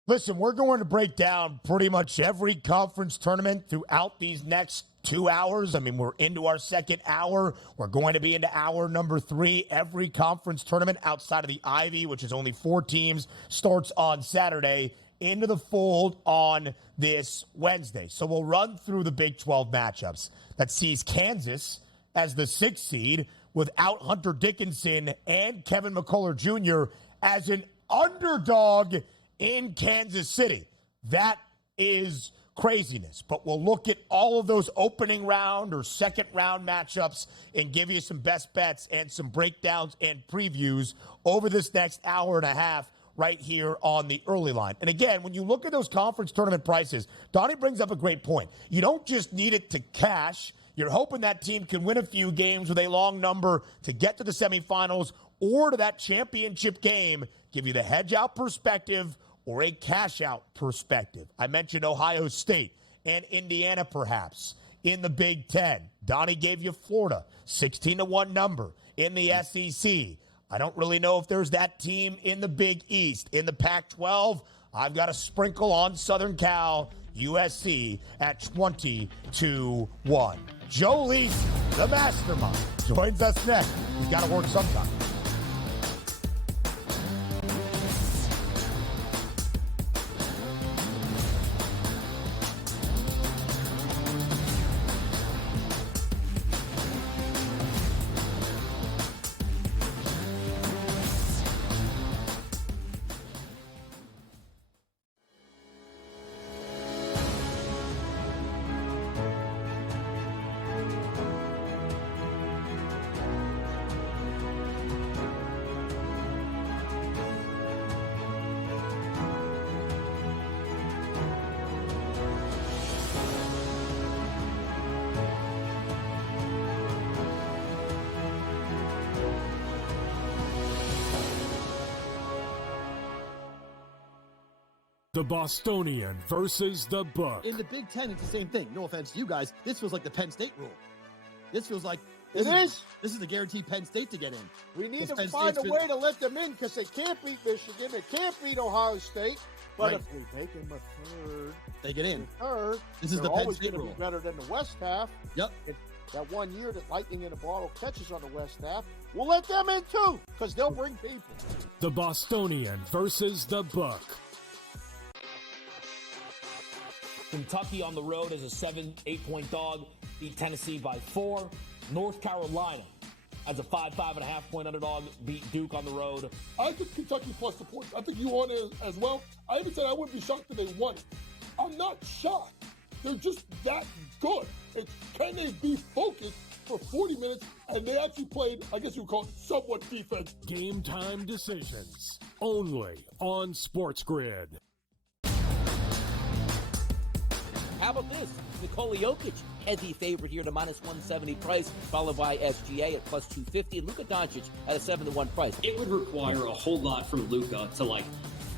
Listen, we're going to break down pretty much every conference tournament throughout these next 2 hours. I mean, we're into our second hour. We're going to be into hour number 3. Every conference tournament outside of the Ivy, which is only 4 teams, starts on Saturday, into the fold on this Wednesday. So we'll run through the Big 12 matchups that sees Kansas as the 6th seed without Hunter Dickinson and Kevin McCullough Jr. as an underdog in Kansas City. That is craziness. But we'll look at all of those opening round or second round matchups and give you some best bets and some breakdowns and previews over this next hour and a half right here on the early line. And again, when you look at those conference tournament prices, Donnie brings up a great point. You don't just need it to cash. You're hoping that team can win a few games with a long number to get to the semifinals or to that championship game, give you the hedge out perspective or a cash out perspective. I mentioned Ohio State and Indiana perhaps in the Big Ten. Donnie gave you Florida, 16-1 number in the SEC. I don't really know if there's that team in the Big East. In the Pac-12, I've got a sprinkle on Southern Cal, USC at 20-1. Joe Lisi, the mastermind, joins us next. He's got to work sometime. The Bostonian versus the Book. In the Big Ten, it's the same thing. No offense to you guys. This feels like the Penn State rule. This feels like this is the guaranteed Penn State to get in. We need to find a way to let them in because they can't beat Michigan. They can't beat Ohio State. But if we make them a third, they get in. Third, this is the Penn State rule. Be better than the West half. Yep. If that 1 year that lightning in a bottle catches on the West half, we'll let them in too because they'll bring people. The Bostonian versus the Book. Kentucky on the road as a 7-8 dog, beat Tennessee by 4. North Carolina as a 5.5 point underdog, beat Duke on the road. I think Kentucky plus the points. I think you want it as well. I even said I wouldn't be shocked if they won it. I'm not shocked. They're just that good. It's can they be focused for 40 minutes? And they actually played, I guess you would call it somewhat defense. Game time decisions only on SportsGrid. How about this? Nikola Jokic, heavy favorite here to -170 price, followed by SGA at +250, and Luka Doncic at a 7-1 price. It would require a whole lot from Luka to, like,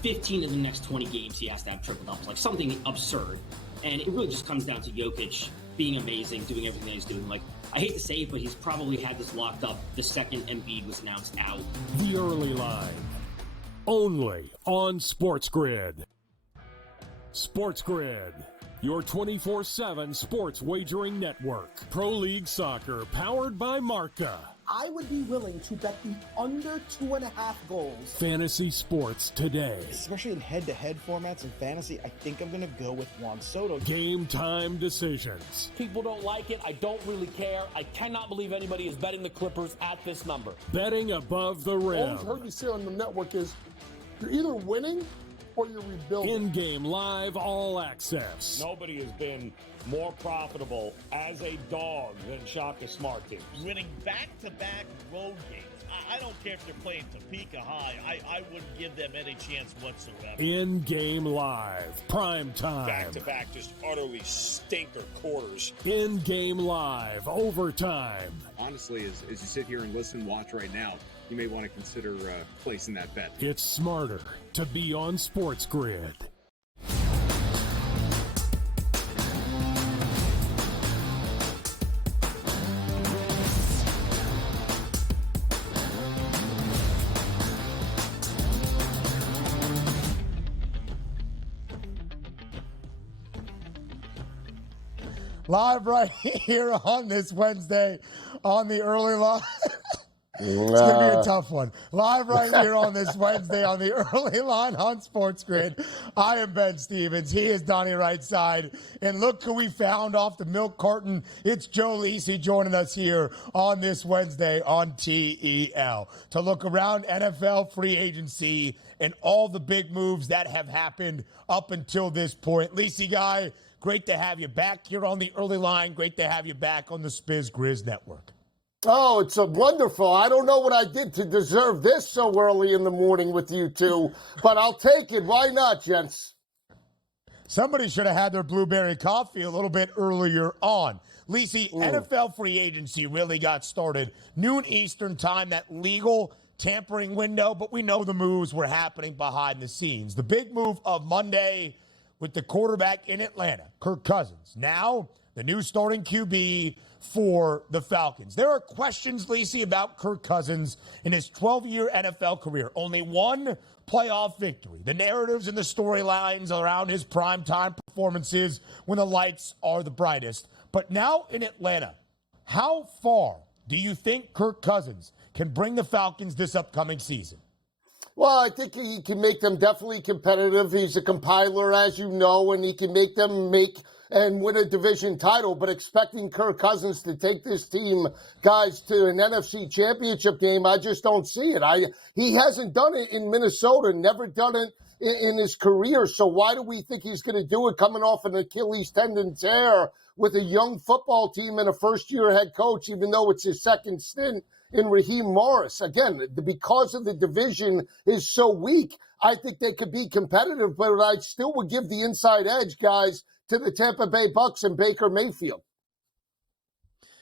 15 of the next 20 games he has to have triple doubles, like something absurd. And it really just comes down to Jokic being amazing, doing everything he's doing. Like, I hate to say it, but he's probably had this locked up the second Embiid was announced out. The early line, only on SportsGrid. SportsGrid, Your 24/7 sports wagering network. Pro League Soccer, powered by Marca. I would be willing to bet the under 2.5 goals. Fantasy sports today. Especially in head-to-head formats and fantasy, I think I'm going to go with Juan Soto. Game time decisions. People don't like it. I don't really care. I cannot believe anybody is betting the Clippers at this number. Betting above the rim. All I've heard you say on the network is you're either winning or you're rebuilding. In-game live, all access. Nobody has been more profitable as a dog than Shaka Smart teams. Winning back-to-back road games. I don't care if they're playing Topeka High. I wouldn't give them any chance whatsoever. In-game live, prime time. Back-to-back, just utterly stinker quarters. In-game live, overtime. Honestly, as you sit here and listen, watch right now, you may want to consider placing that bet. It's smarter to be on SportsGrid. Live right here on this Wednesday on the early line. It's going to be a tough one. Live right here on this Wednesday on the early line on SportsGrid. I am Ben Stevens. He is Donnie right side. And look who we found off the milk carton. It's Joe Lisi joining us here on this Wednesday on TEL to look around NFL free agency and all the big moves that have happened up until this point. Lisi guy, great to have you back here on the early line. Great to have you back on the SportsGrid network. Oh, it's a wonderful. I don't know what I did to deserve this so early in the morning with you two, but I'll take it. Why not, gents? Somebody should have had their blueberry coffee a little bit earlier on. Lisi, NFL free agency really got started noon Eastern time, that legal tampering window, but we know the moves were happening behind the scenes. The big move of Monday with the quarterback in Atlanta, Kirk Cousins. Now, the new starting QB for the Falcons. There are questions, Lisi, about Kirk Cousins in his 12-year NFL career. Only one playoff victory. The narratives and the storylines around his primetime performances when the lights are the brightest. But now in Atlanta, how far do you think Kirk Cousins can bring the Falcons this upcoming season? Well, I think he can make them definitely competitive. He's a compiler, as you know, and he can make them and win a division title. But expecting Kirk Cousins to take this team, guys, to an NFC championship game, I just don't see it. He hasn't done it in Minnesota, never done it in his career. So why do we think he's going to do it coming off an Achilles tendon tear with a young football team and a first-year head coach, even though it's his second stint in Raheem Morris? Again, because of the division is so weak, I think they could be competitive, but I still would give the inside edge, guys, to the Tampa Bay Bucks and Baker Mayfield.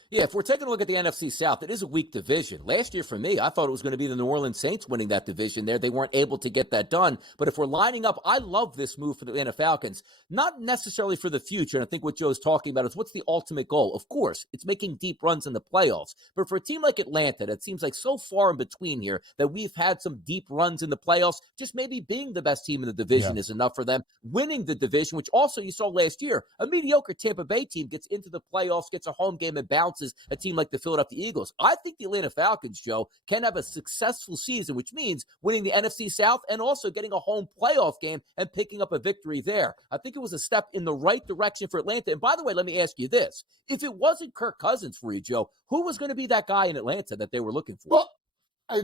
Yeah, if we're taking a look at the NFC South, it is a weak division. Last year for me, I thought it was going to be the New Orleans Saints winning that division there. They weren't able to get that done. But if we're lining up, I love this move for the Atlanta Falcons, not necessarily for the future. And I think what Joe's talking about is what's the ultimate goal? Of course, it's making deep runs in the playoffs. But for a team like Atlanta, that seems like so far in between here that we've had some deep runs in the playoffs, just maybe being the best team in the division is enough for them. Winning the division, which also you saw last year, a mediocre Tampa Bay team gets into the playoffs, gets a home game and bounces a team like the Philadelphia Eagles. I think the Atlanta Falcons, Joe, can have a successful season, which means winning the NFC South and also getting a home playoff game and picking up a victory there. I think it was a step in the right direction for Atlanta. And by the way, let me ask you this. If it wasn't Kirk Cousins for you, Joe, who was going to be that guy in Atlanta that they were looking for? Well,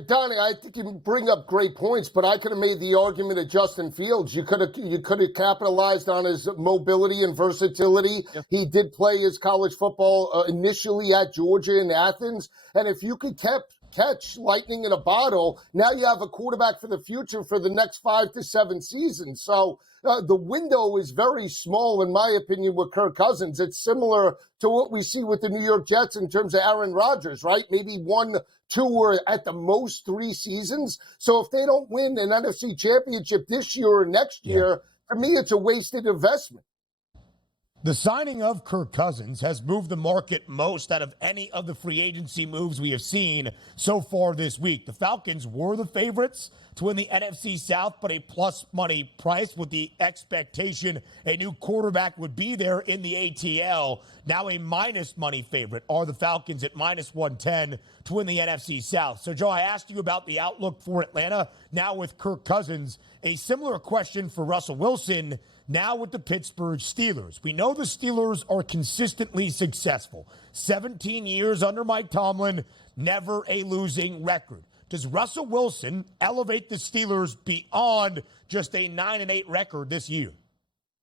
Donnie, I think you bring up great points, but I could have made the argument of Justin Fields. You could have capitalized on his mobility and versatility. Yeah. He did play his college football initially at Georgia in Athens, and if you could catch lightning in a bottle, now you have a quarterback for the future for the next 5 to 7 seasons. So the window is very small, in my opinion, with Kirk Cousins. It's similar to what we see with the New York Jets in terms of Aaron Rodgers, right? Maybe 1, 2, or at the most 3 seasons. So if they don't win an NFC championship this year or next year, for me, it's a wasted investment. The signing of Kirk Cousins has moved the market most out of any of the free agency moves we have seen so far this week. The Falcons were the favorites to win the NFC South, but a plus money price with the expectation a new quarterback would be there in the ATL. Now a minus money favorite are the Falcons at minus 110 to win the NFC South. So, Joe, I asked you about the outlook for Atlanta. Now with Kirk Cousins, a similar question for Russell Wilson. Now with the Pittsburgh Steelers. We know the Steelers are consistently successful. 17 years under Mike Tomlin, never a losing record. Does Russell Wilson elevate the Steelers beyond just a 9-8 record this year?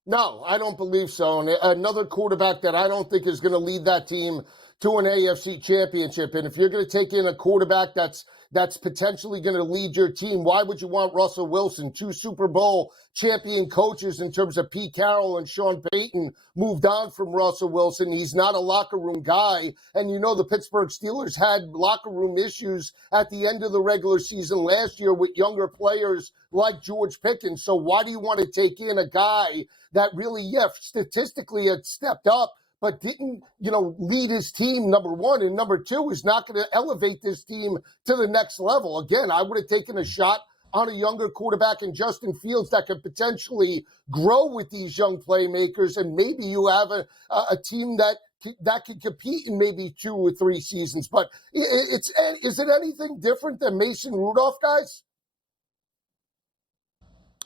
No, I don't believe so. And another quarterback that I don't think is going to lead that team to an AFC championship. And if you're going to take in a quarterback that's potentially going to lead your team, why would you want Russell Wilson? 2 Super Bowl champion coaches in terms of Pete Carroll and Sean Payton moved on from Russell Wilson. He's not a locker room guy. And you know the Pittsburgh Steelers had locker room issues at the end of the regular season last year with younger players like George Pickens. So why do you want to take in a guy that really, statistically had stepped up, but didn't, lead his team, number one, and number two, is not going to elevate this team to the next level? Again, I would have taken a shot on a younger quarterback in Justin Fields that could potentially grow with these young playmakers, and maybe you have a team that can compete in maybe 2 or 3 seasons. But is it anything different than Mason Rudolph, guys?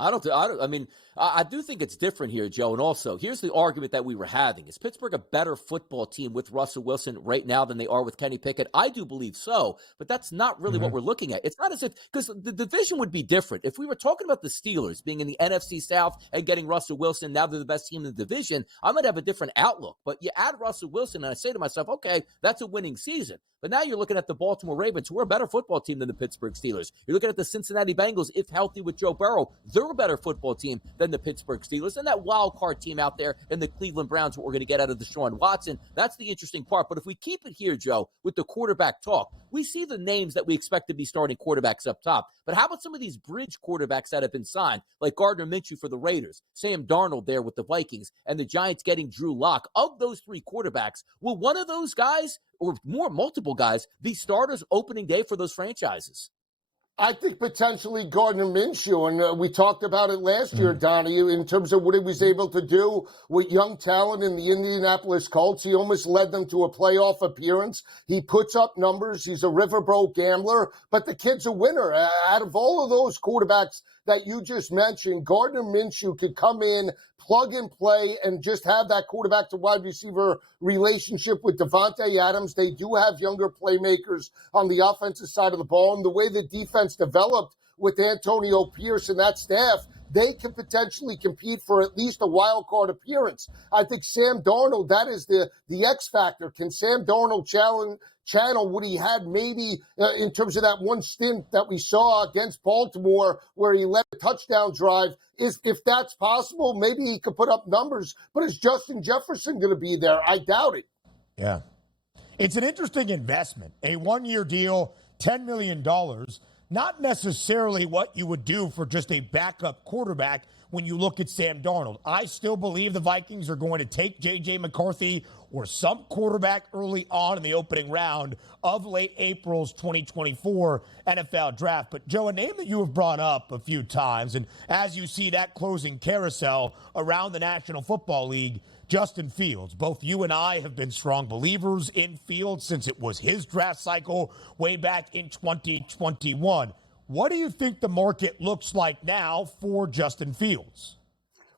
I do think it's different here, Joe. And also, here's the argument that we were having. Is Pittsburgh a better football team with Russell Wilson right now than they are with Kenny Pickett? I do believe so, but that's not really what we're looking at. It's not as if, because the division would be different. If we were talking about the Steelers being in the NFC South and getting Russell Wilson, now they're the best team in the division, I might have a different outlook. But you add Russell Wilson, and I say to myself, okay, that's a winning season. But now you're looking at the Baltimore Ravens, who are a better football team than the Pittsburgh Steelers. You're looking at the Cincinnati Bengals, if healthy with Joe Burrow, they're a better football team than the Pittsburgh Steelers. And that wild card team out there in the Cleveland Browns, what we're going to get out of Deshaun Watson, that's the interesting part. But if we keep it here, Joe, with the quarterback talk, we see the names that we expect to be starting quarterbacks up top. But how about some of these bridge quarterbacks that have been signed, like Gardner Minshew for the Raiders, Sam Darnold there with the Vikings, and the Giants getting Drew Lock? Of those 3 quarterbacks, will one of those guys, or multiple guys, be starters opening day for those franchises? I think potentially Gardner Minshew, and we talked about it last year, Donnie, in terms of what he was able to do with young talent in the Indianapolis Colts. He almost led them to a playoff appearance. He puts up numbers. He's a riverboat gambler, but the kid's a winner. Out of all of those quarterbacks that you just mentioned, Gardner Minshew could come in, plug and play, and just have that quarterback to wide receiver relationship with Devontae Adams. They do have younger playmakers on the offensive side of the ball, and the way the defense developed with Antonio Pierce and that staff, they can potentially compete for at least a wild card appearance. I think Sam Darnold, that is the X factor. Can Sam Darnold channel what he had maybe in terms of that one stint that we saw against Baltimore where he led a touchdown drive? If that's possible, maybe he could put up numbers. But is Justin Jefferson going to be there? I doubt it. Yeah. It's an interesting investment. A 1-year deal, $10 million. Not necessarily what you would do for just a backup quarterback when you look at Sam Darnold. I still believe the Vikings are going to take J.J. McCarthy or some quarterback early on in the opening round of late April's 2024 NFL draft. But, Joe, a name that you have brought up a few times, and as you see that closing carousel around the National Football League, Justin Fields. Both you and I have been strong believers in Fields since it was his draft cycle way back in 2021. What do you think the market looks like now for Justin Fields?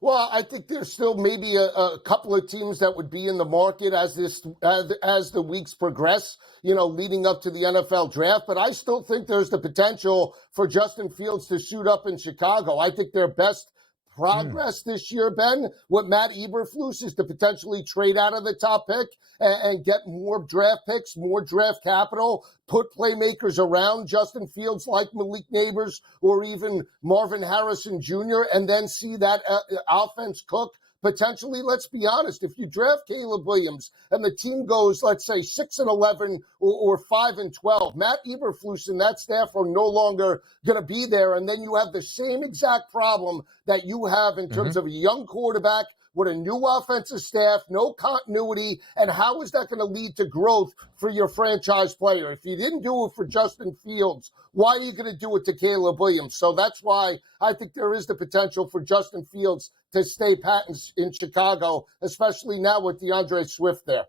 Well, I think there's still maybe a couple of teams that would be in the market as the weeks progress, leading up to the NFL draft. But I still think there's the potential for Justin Fields to suit up in Chicago. I think their best progress this year, Ben, with Matt Eberflus is to potentially trade out of the top pick and get more draft picks, more draft capital, put playmakers around Justin Fields like Malik Neighbors or even Marvin Harrison Jr., and then see that offense cook. Potentially, let's be honest, if you draft Caleb Williams and the team goes, let's say, 6-11 or 5-12, Matt Eberflus and that staff are no longer going to be there. And then you have the same exact problem that you have in terms of a young quarterback with a new offensive staff, no continuity, and how is that going to lead to growth for your franchise player? If you didn't do it for Justin Fields, why are you going to do it to Caleb Williams? So that's why I think there is the potential for Justin Fields to stay pat in Chicago, especially now with DeAndre Swift there.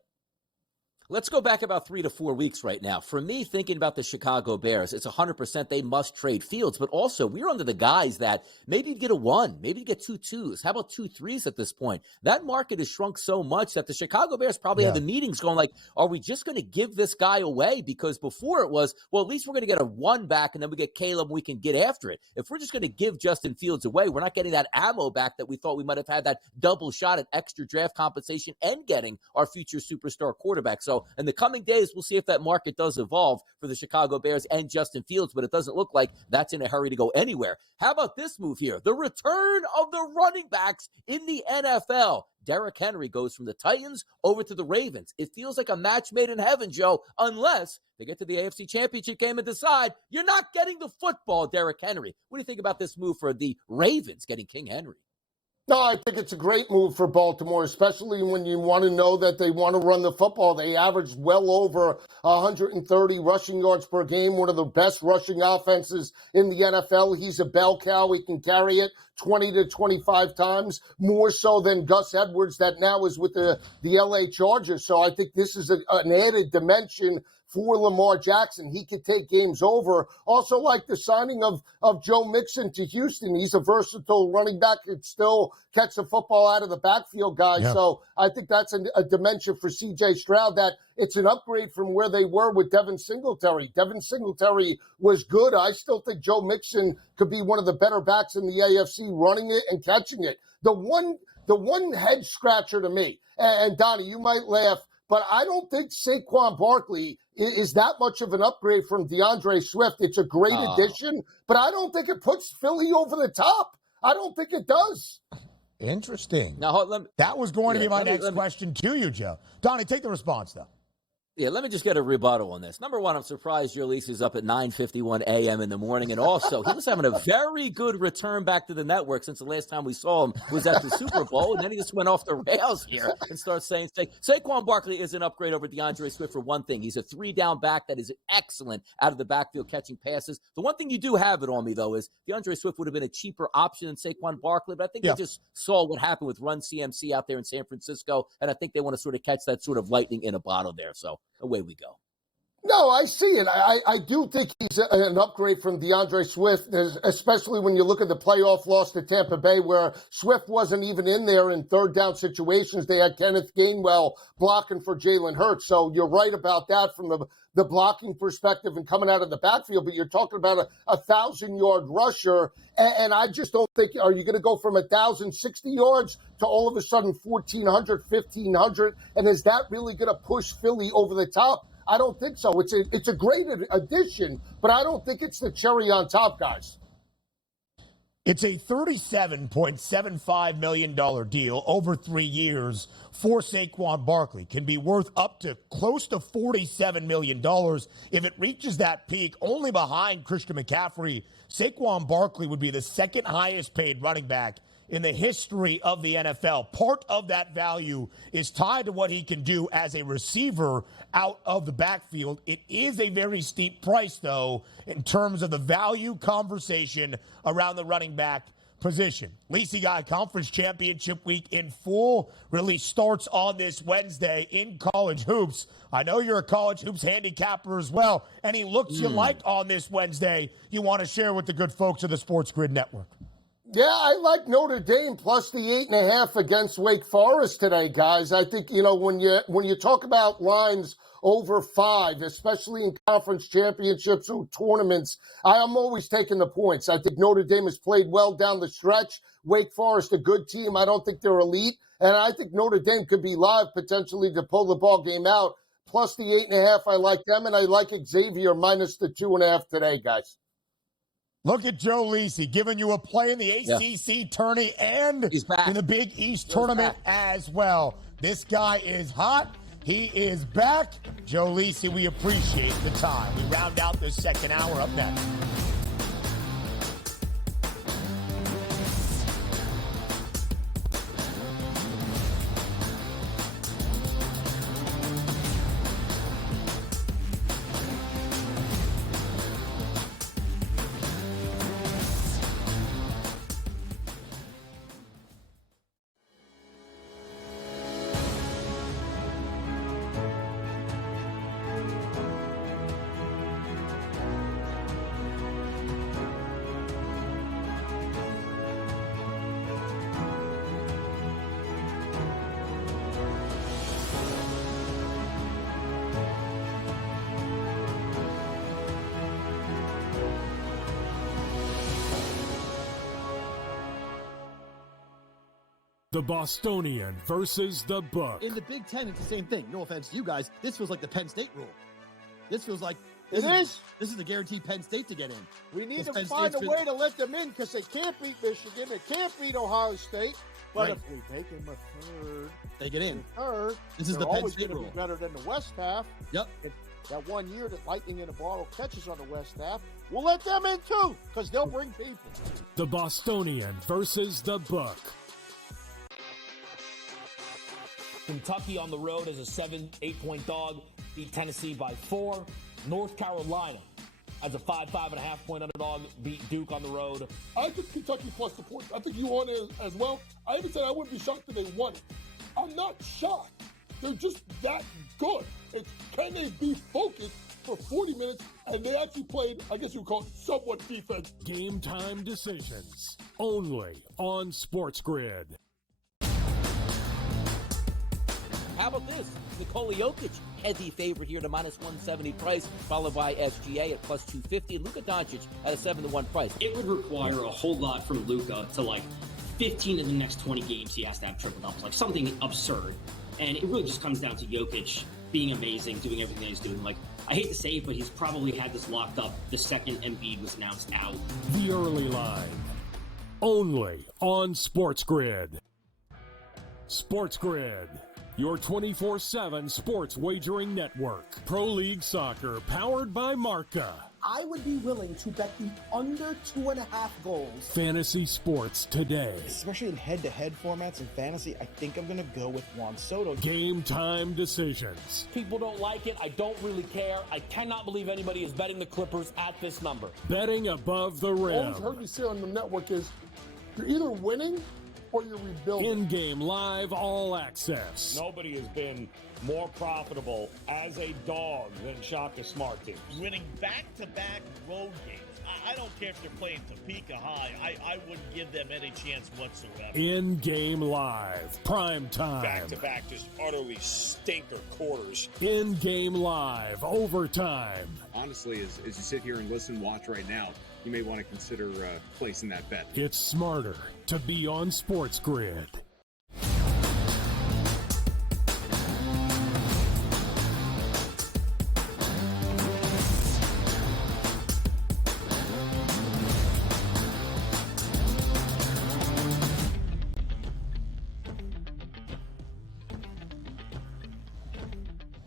Let's go back about 3 to 4 weeks right now. For me, thinking about the Chicago Bears, it's 100% they must trade Fields, but also we're under the guise that maybe you get a 1, maybe you get 2 2s. How about 2 3s at this point? That market has shrunk so much that the Chicago Bears probably have the meetings going like, are we just going to give this guy away? Because before it was, well, at least we're going to get a 1 back and then we get Caleb and we can get after it. If we're just going to give Justin Fields away, we're not getting that ammo back that we thought we might have had, that double shot at extra draft compensation and getting our future superstar quarterback. So in the coming days, we'll see if that market does evolve for the Chicago Bears and Justin Fields, but it doesn't look like that's in a hurry to go anywhere. How about this move here? The return of the running backs in the NFL. Derrick Henry goes from the Titans over to the Ravens. It feels like a match made in heaven, Joe, unless they get to the AFC Championship game and decide you're not getting the football, Derrick Henry. What do you think about this move for the Ravens getting King Henry? No, I think it's a great move for Baltimore, especially when you want to know that they want to run the football. They averaged well over 130 rushing yards per game, one of the best rushing offenses in the NFL. He's a bell cow. He can carry it 20 to 25 times, more so than Gus Edwards that now is with the LA Chargers. So I think this is an added dimension for Lamar Jackson. He could take games over. Also like the signing of Joe Mixon to Houston. He's a versatile running back. Could still catch the football out of the backfield, guys. Yeah. So I think that's a dimension for C.J. Stroud, that it's an upgrade from where they were with Devin Singletary. Devin Singletary was good. I still think Joe Mixon could be one of the better backs in the AFC, running it and catching it. The one head scratcher to me, and Donnie, you might laugh, but I don't think Saquon Barkley is that much of an upgrade from DeAndre Swift. It's a great addition, but I don't think it puts Philly over the top. I don't think it does. Interesting. Now, that was going to be my next question to you, Joe. Donnie, take the response, though. Yeah, let me just get a rebuttal on this. Number one, I'm surprised Joe Lisi is up at 9:51 a.m. in the morning. And also, he was having a very good return back to the network since the last time we saw him was at the Super Bowl. And then he just went off the rails here and started saying, Saquon Barkley is an upgrade over DeAndre Swift for one thing. He's a 3-down back that is excellent out of the backfield catching passes. The one thing you do have it on me, though, is DeAndre Swift would have been a cheaper option than Saquon Barkley. But I think they just saw what happened with Run CMC out there in San Francisco. And I think they want to sort of catch that sort of lightning in a bottle there. So away we go. No, I see it. I do think he's an upgrade from DeAndre Swift, especially when you look at the playoff loss to Tampa Bay, where Swift wasn't even in there in third down situations. They had Kenneth Gainwell blocking for Jalen Hurts. So you're right about that from the blocking perspective and coming out of the backfield. But you're talking about a 1,000-yard rusher, and I just don't think, are you going to go from 1,060 yards to all of a sudden 1,400, 1,500? And is that really going to push Philly over the top? I don't think so. It's a great addition, but I don't think it's the cherry on top, guys. It's a $37.75 million deal over 3 years for Saquon Barkley. Can be worth up to close to $47 million if it reaches that peak. Only behind Christian McCaffrey, Saquon Barkley would be the second highest paid running back in the history of the NFL. Part of that value is tied to what he can do as a receiver out of the backfield. It is a very steep price, though, in terms of the value conversation around the running back position. Lisi got Conference Championship Week in full. Really starts on this Wednesday in college hoops. I know you're a college hoops handicapper as well. Any looks you like on this Wednesday you want to share with the good folks of the SportsGrid Network? Yeah, I like Notre Dame plus the 8.5 against Wake Forest today, guys. I think, when you talk about lines over 5, especially in conference championships or tournaments, I'm always taking the points. I think Notre Dame has played well down the stretch. Wake Forest, a good team. I don't think they're elite. And I think Notre Dame could be live potentially to pull the ball game out. Plus the 8.5, I like them. And I like Xavier minus the 2.5 today, guys. Look at Joe Lisi giving you a play in the ACC tourney and in the Big East tournament as well. This guy is hot. He is back. Joe Lisi, we appreciate the time. We round out this second hour. Up next. The Bostonian versus the Book. In the Big Ten, it's the same thing. No offense to you guys. This feels like the Penn State rule. This feels like this is the guaranteed Penn State to get in. We need to find a way to let them in because they can't beat Michigan. They can't beat Ohio State. But if we make them a third, they get in. Third, this is the Penn State rule. Be better than the West half. Yep. That 1 year that Lightning in a Bottle catches on the West half, we'll let them in too because they'll bring people. The Bostonian versus the Book. Kentucky on the road as a 7-8 dog, beat Tennessee by 4. North Carolina as a 5.5 point underdog, beat Duke on the road. I took Kentucky plus the points. I think you won it as well. I even said I wouldn't be shocked if they won it. I'm not shocked. They're just that good. It's can they be focused for 40 minutes, and they actually played, I guess you would call it somewhat defense. Game time decisions, only on SportsGrid. How about this? Nikola Jokic, heavy favorite here to -170 price, followed by SGA at +250, and Luka Doncic at a 7-1 price. It would require a whole lot from Luka to, like, 15 of the next 20 games he has to have triple doubles, like something absurd. And it really just comes down to Jokic being amazing, doing everything he's doing. Like, I hate to say it, but he's probably had this locked up the second Embiid was announced out. The early line, only on SportsGrid. SportsGrid, your 24/7 sports wagering network. Pro League Soccer, powered by Marca. I would be willing to bet the under 2.5 goals. Fantasy sports today. Especially in head-to-head formats in fantasy, I think I'm going to go with Juan Soto. Game time decisions. People don't like it. I don't really care. I cannot believe anybody is betting the Clippers at this number. Betting above the rim. All I've heard you say on the network is you're either winning or you're rebuilding. In-game live, all access. Nobody has been more profitable as a dog than Shaka Smart teams. Winning back-to-back road games. I don't care if they're playing Topeka High. I wouldn't give them any chance whatsoever. In-game live, prime time. Back-to-back, just utterly stinker quarters. In-game live, overtime. Honestly, as you sit here and listen, watch right now, you may want to consider placing that bet. It's smarter to be on SportsGrid.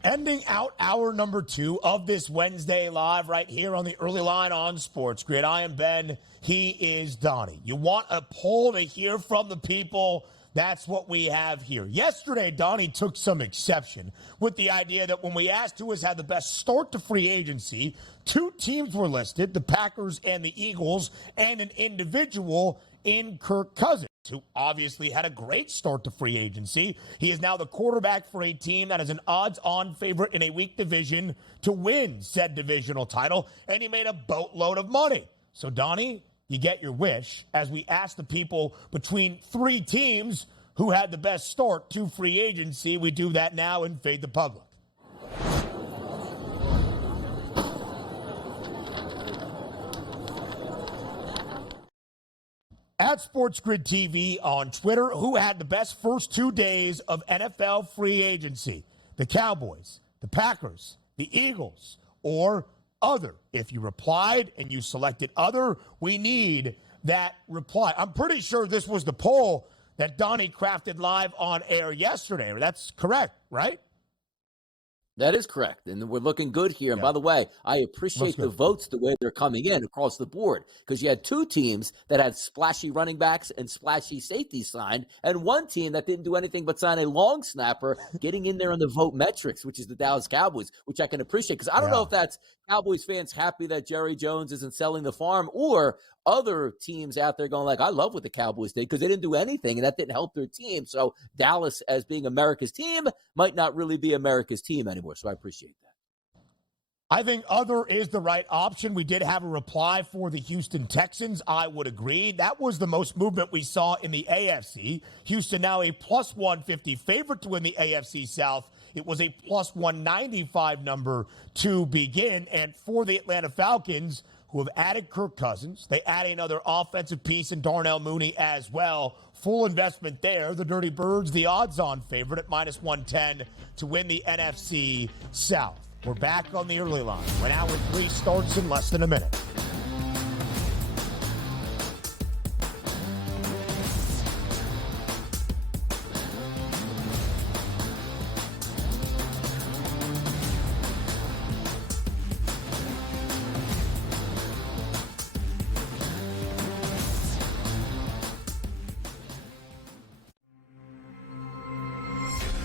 Ending out hour number 2 of this Wednesday live right here on the early line on SportsGrid. I am Ben. He is Donnie. You want a poll to hear from the people? That's what we have here. Yesterday, Donnie took some exception with the idea that when we asked who has had the best start to free agency, 2 teams were listed, the Packers and the Eagles, and an individual in Kirk Cousins, who obviously had a great start to free agency. He is now the quarterback for a team that is an odds-on favorite in a weak division to win said divisional title, and he made a boatload of money. So, Donnie, you get your wish as we ask the people between 3 teams who had the best start to free agency. We do that now and fade the public. At SportsGrid TV on Twitter, who had the best first 2 days of NFL free agency? The Cowboys, the Packers, the Eagles, or other? If you replied and you selected other, we need that reply. I'm pretty sure this was the poll that Donnie crafted live on air yesterday. That's correct, right? That is correct, and we're looking good here. And by the way, I appreciate the votes the way they're coming in across the board, because you had 2 teams that had splashy running backs and splashy safeties signed, and 1 team that didn't do anything but sign a long snapper, getting in there on the vote metrics, which is the Dallas Cowboys, which I can appreciate, because I don't know if that's Cowboys fans happy that Jerry Jones isn't selling the farm, or other teams out there going like, I love what the Cowboys did because they didn't do anything and that didn't help their team. So Dallas, as being America's team, might not really be America's team anymore. So I appreciate that. I think other is the right option. We did have a reply for the Houston Texans. I would agree. That was the most movement we saw in the AFC. Houston now a plus 150 favorite to win the AFC South. It was a plus 195 number to begin. And for the Atlanta Falcons, who have added Kirk Cousins, they add another offensive piece in Darnell Mooney as well full investment there. The Dirty Birds, the odds-on favorite at -110 to win the NFC South. We're back on the early line when hour 3 starts in less than a minute.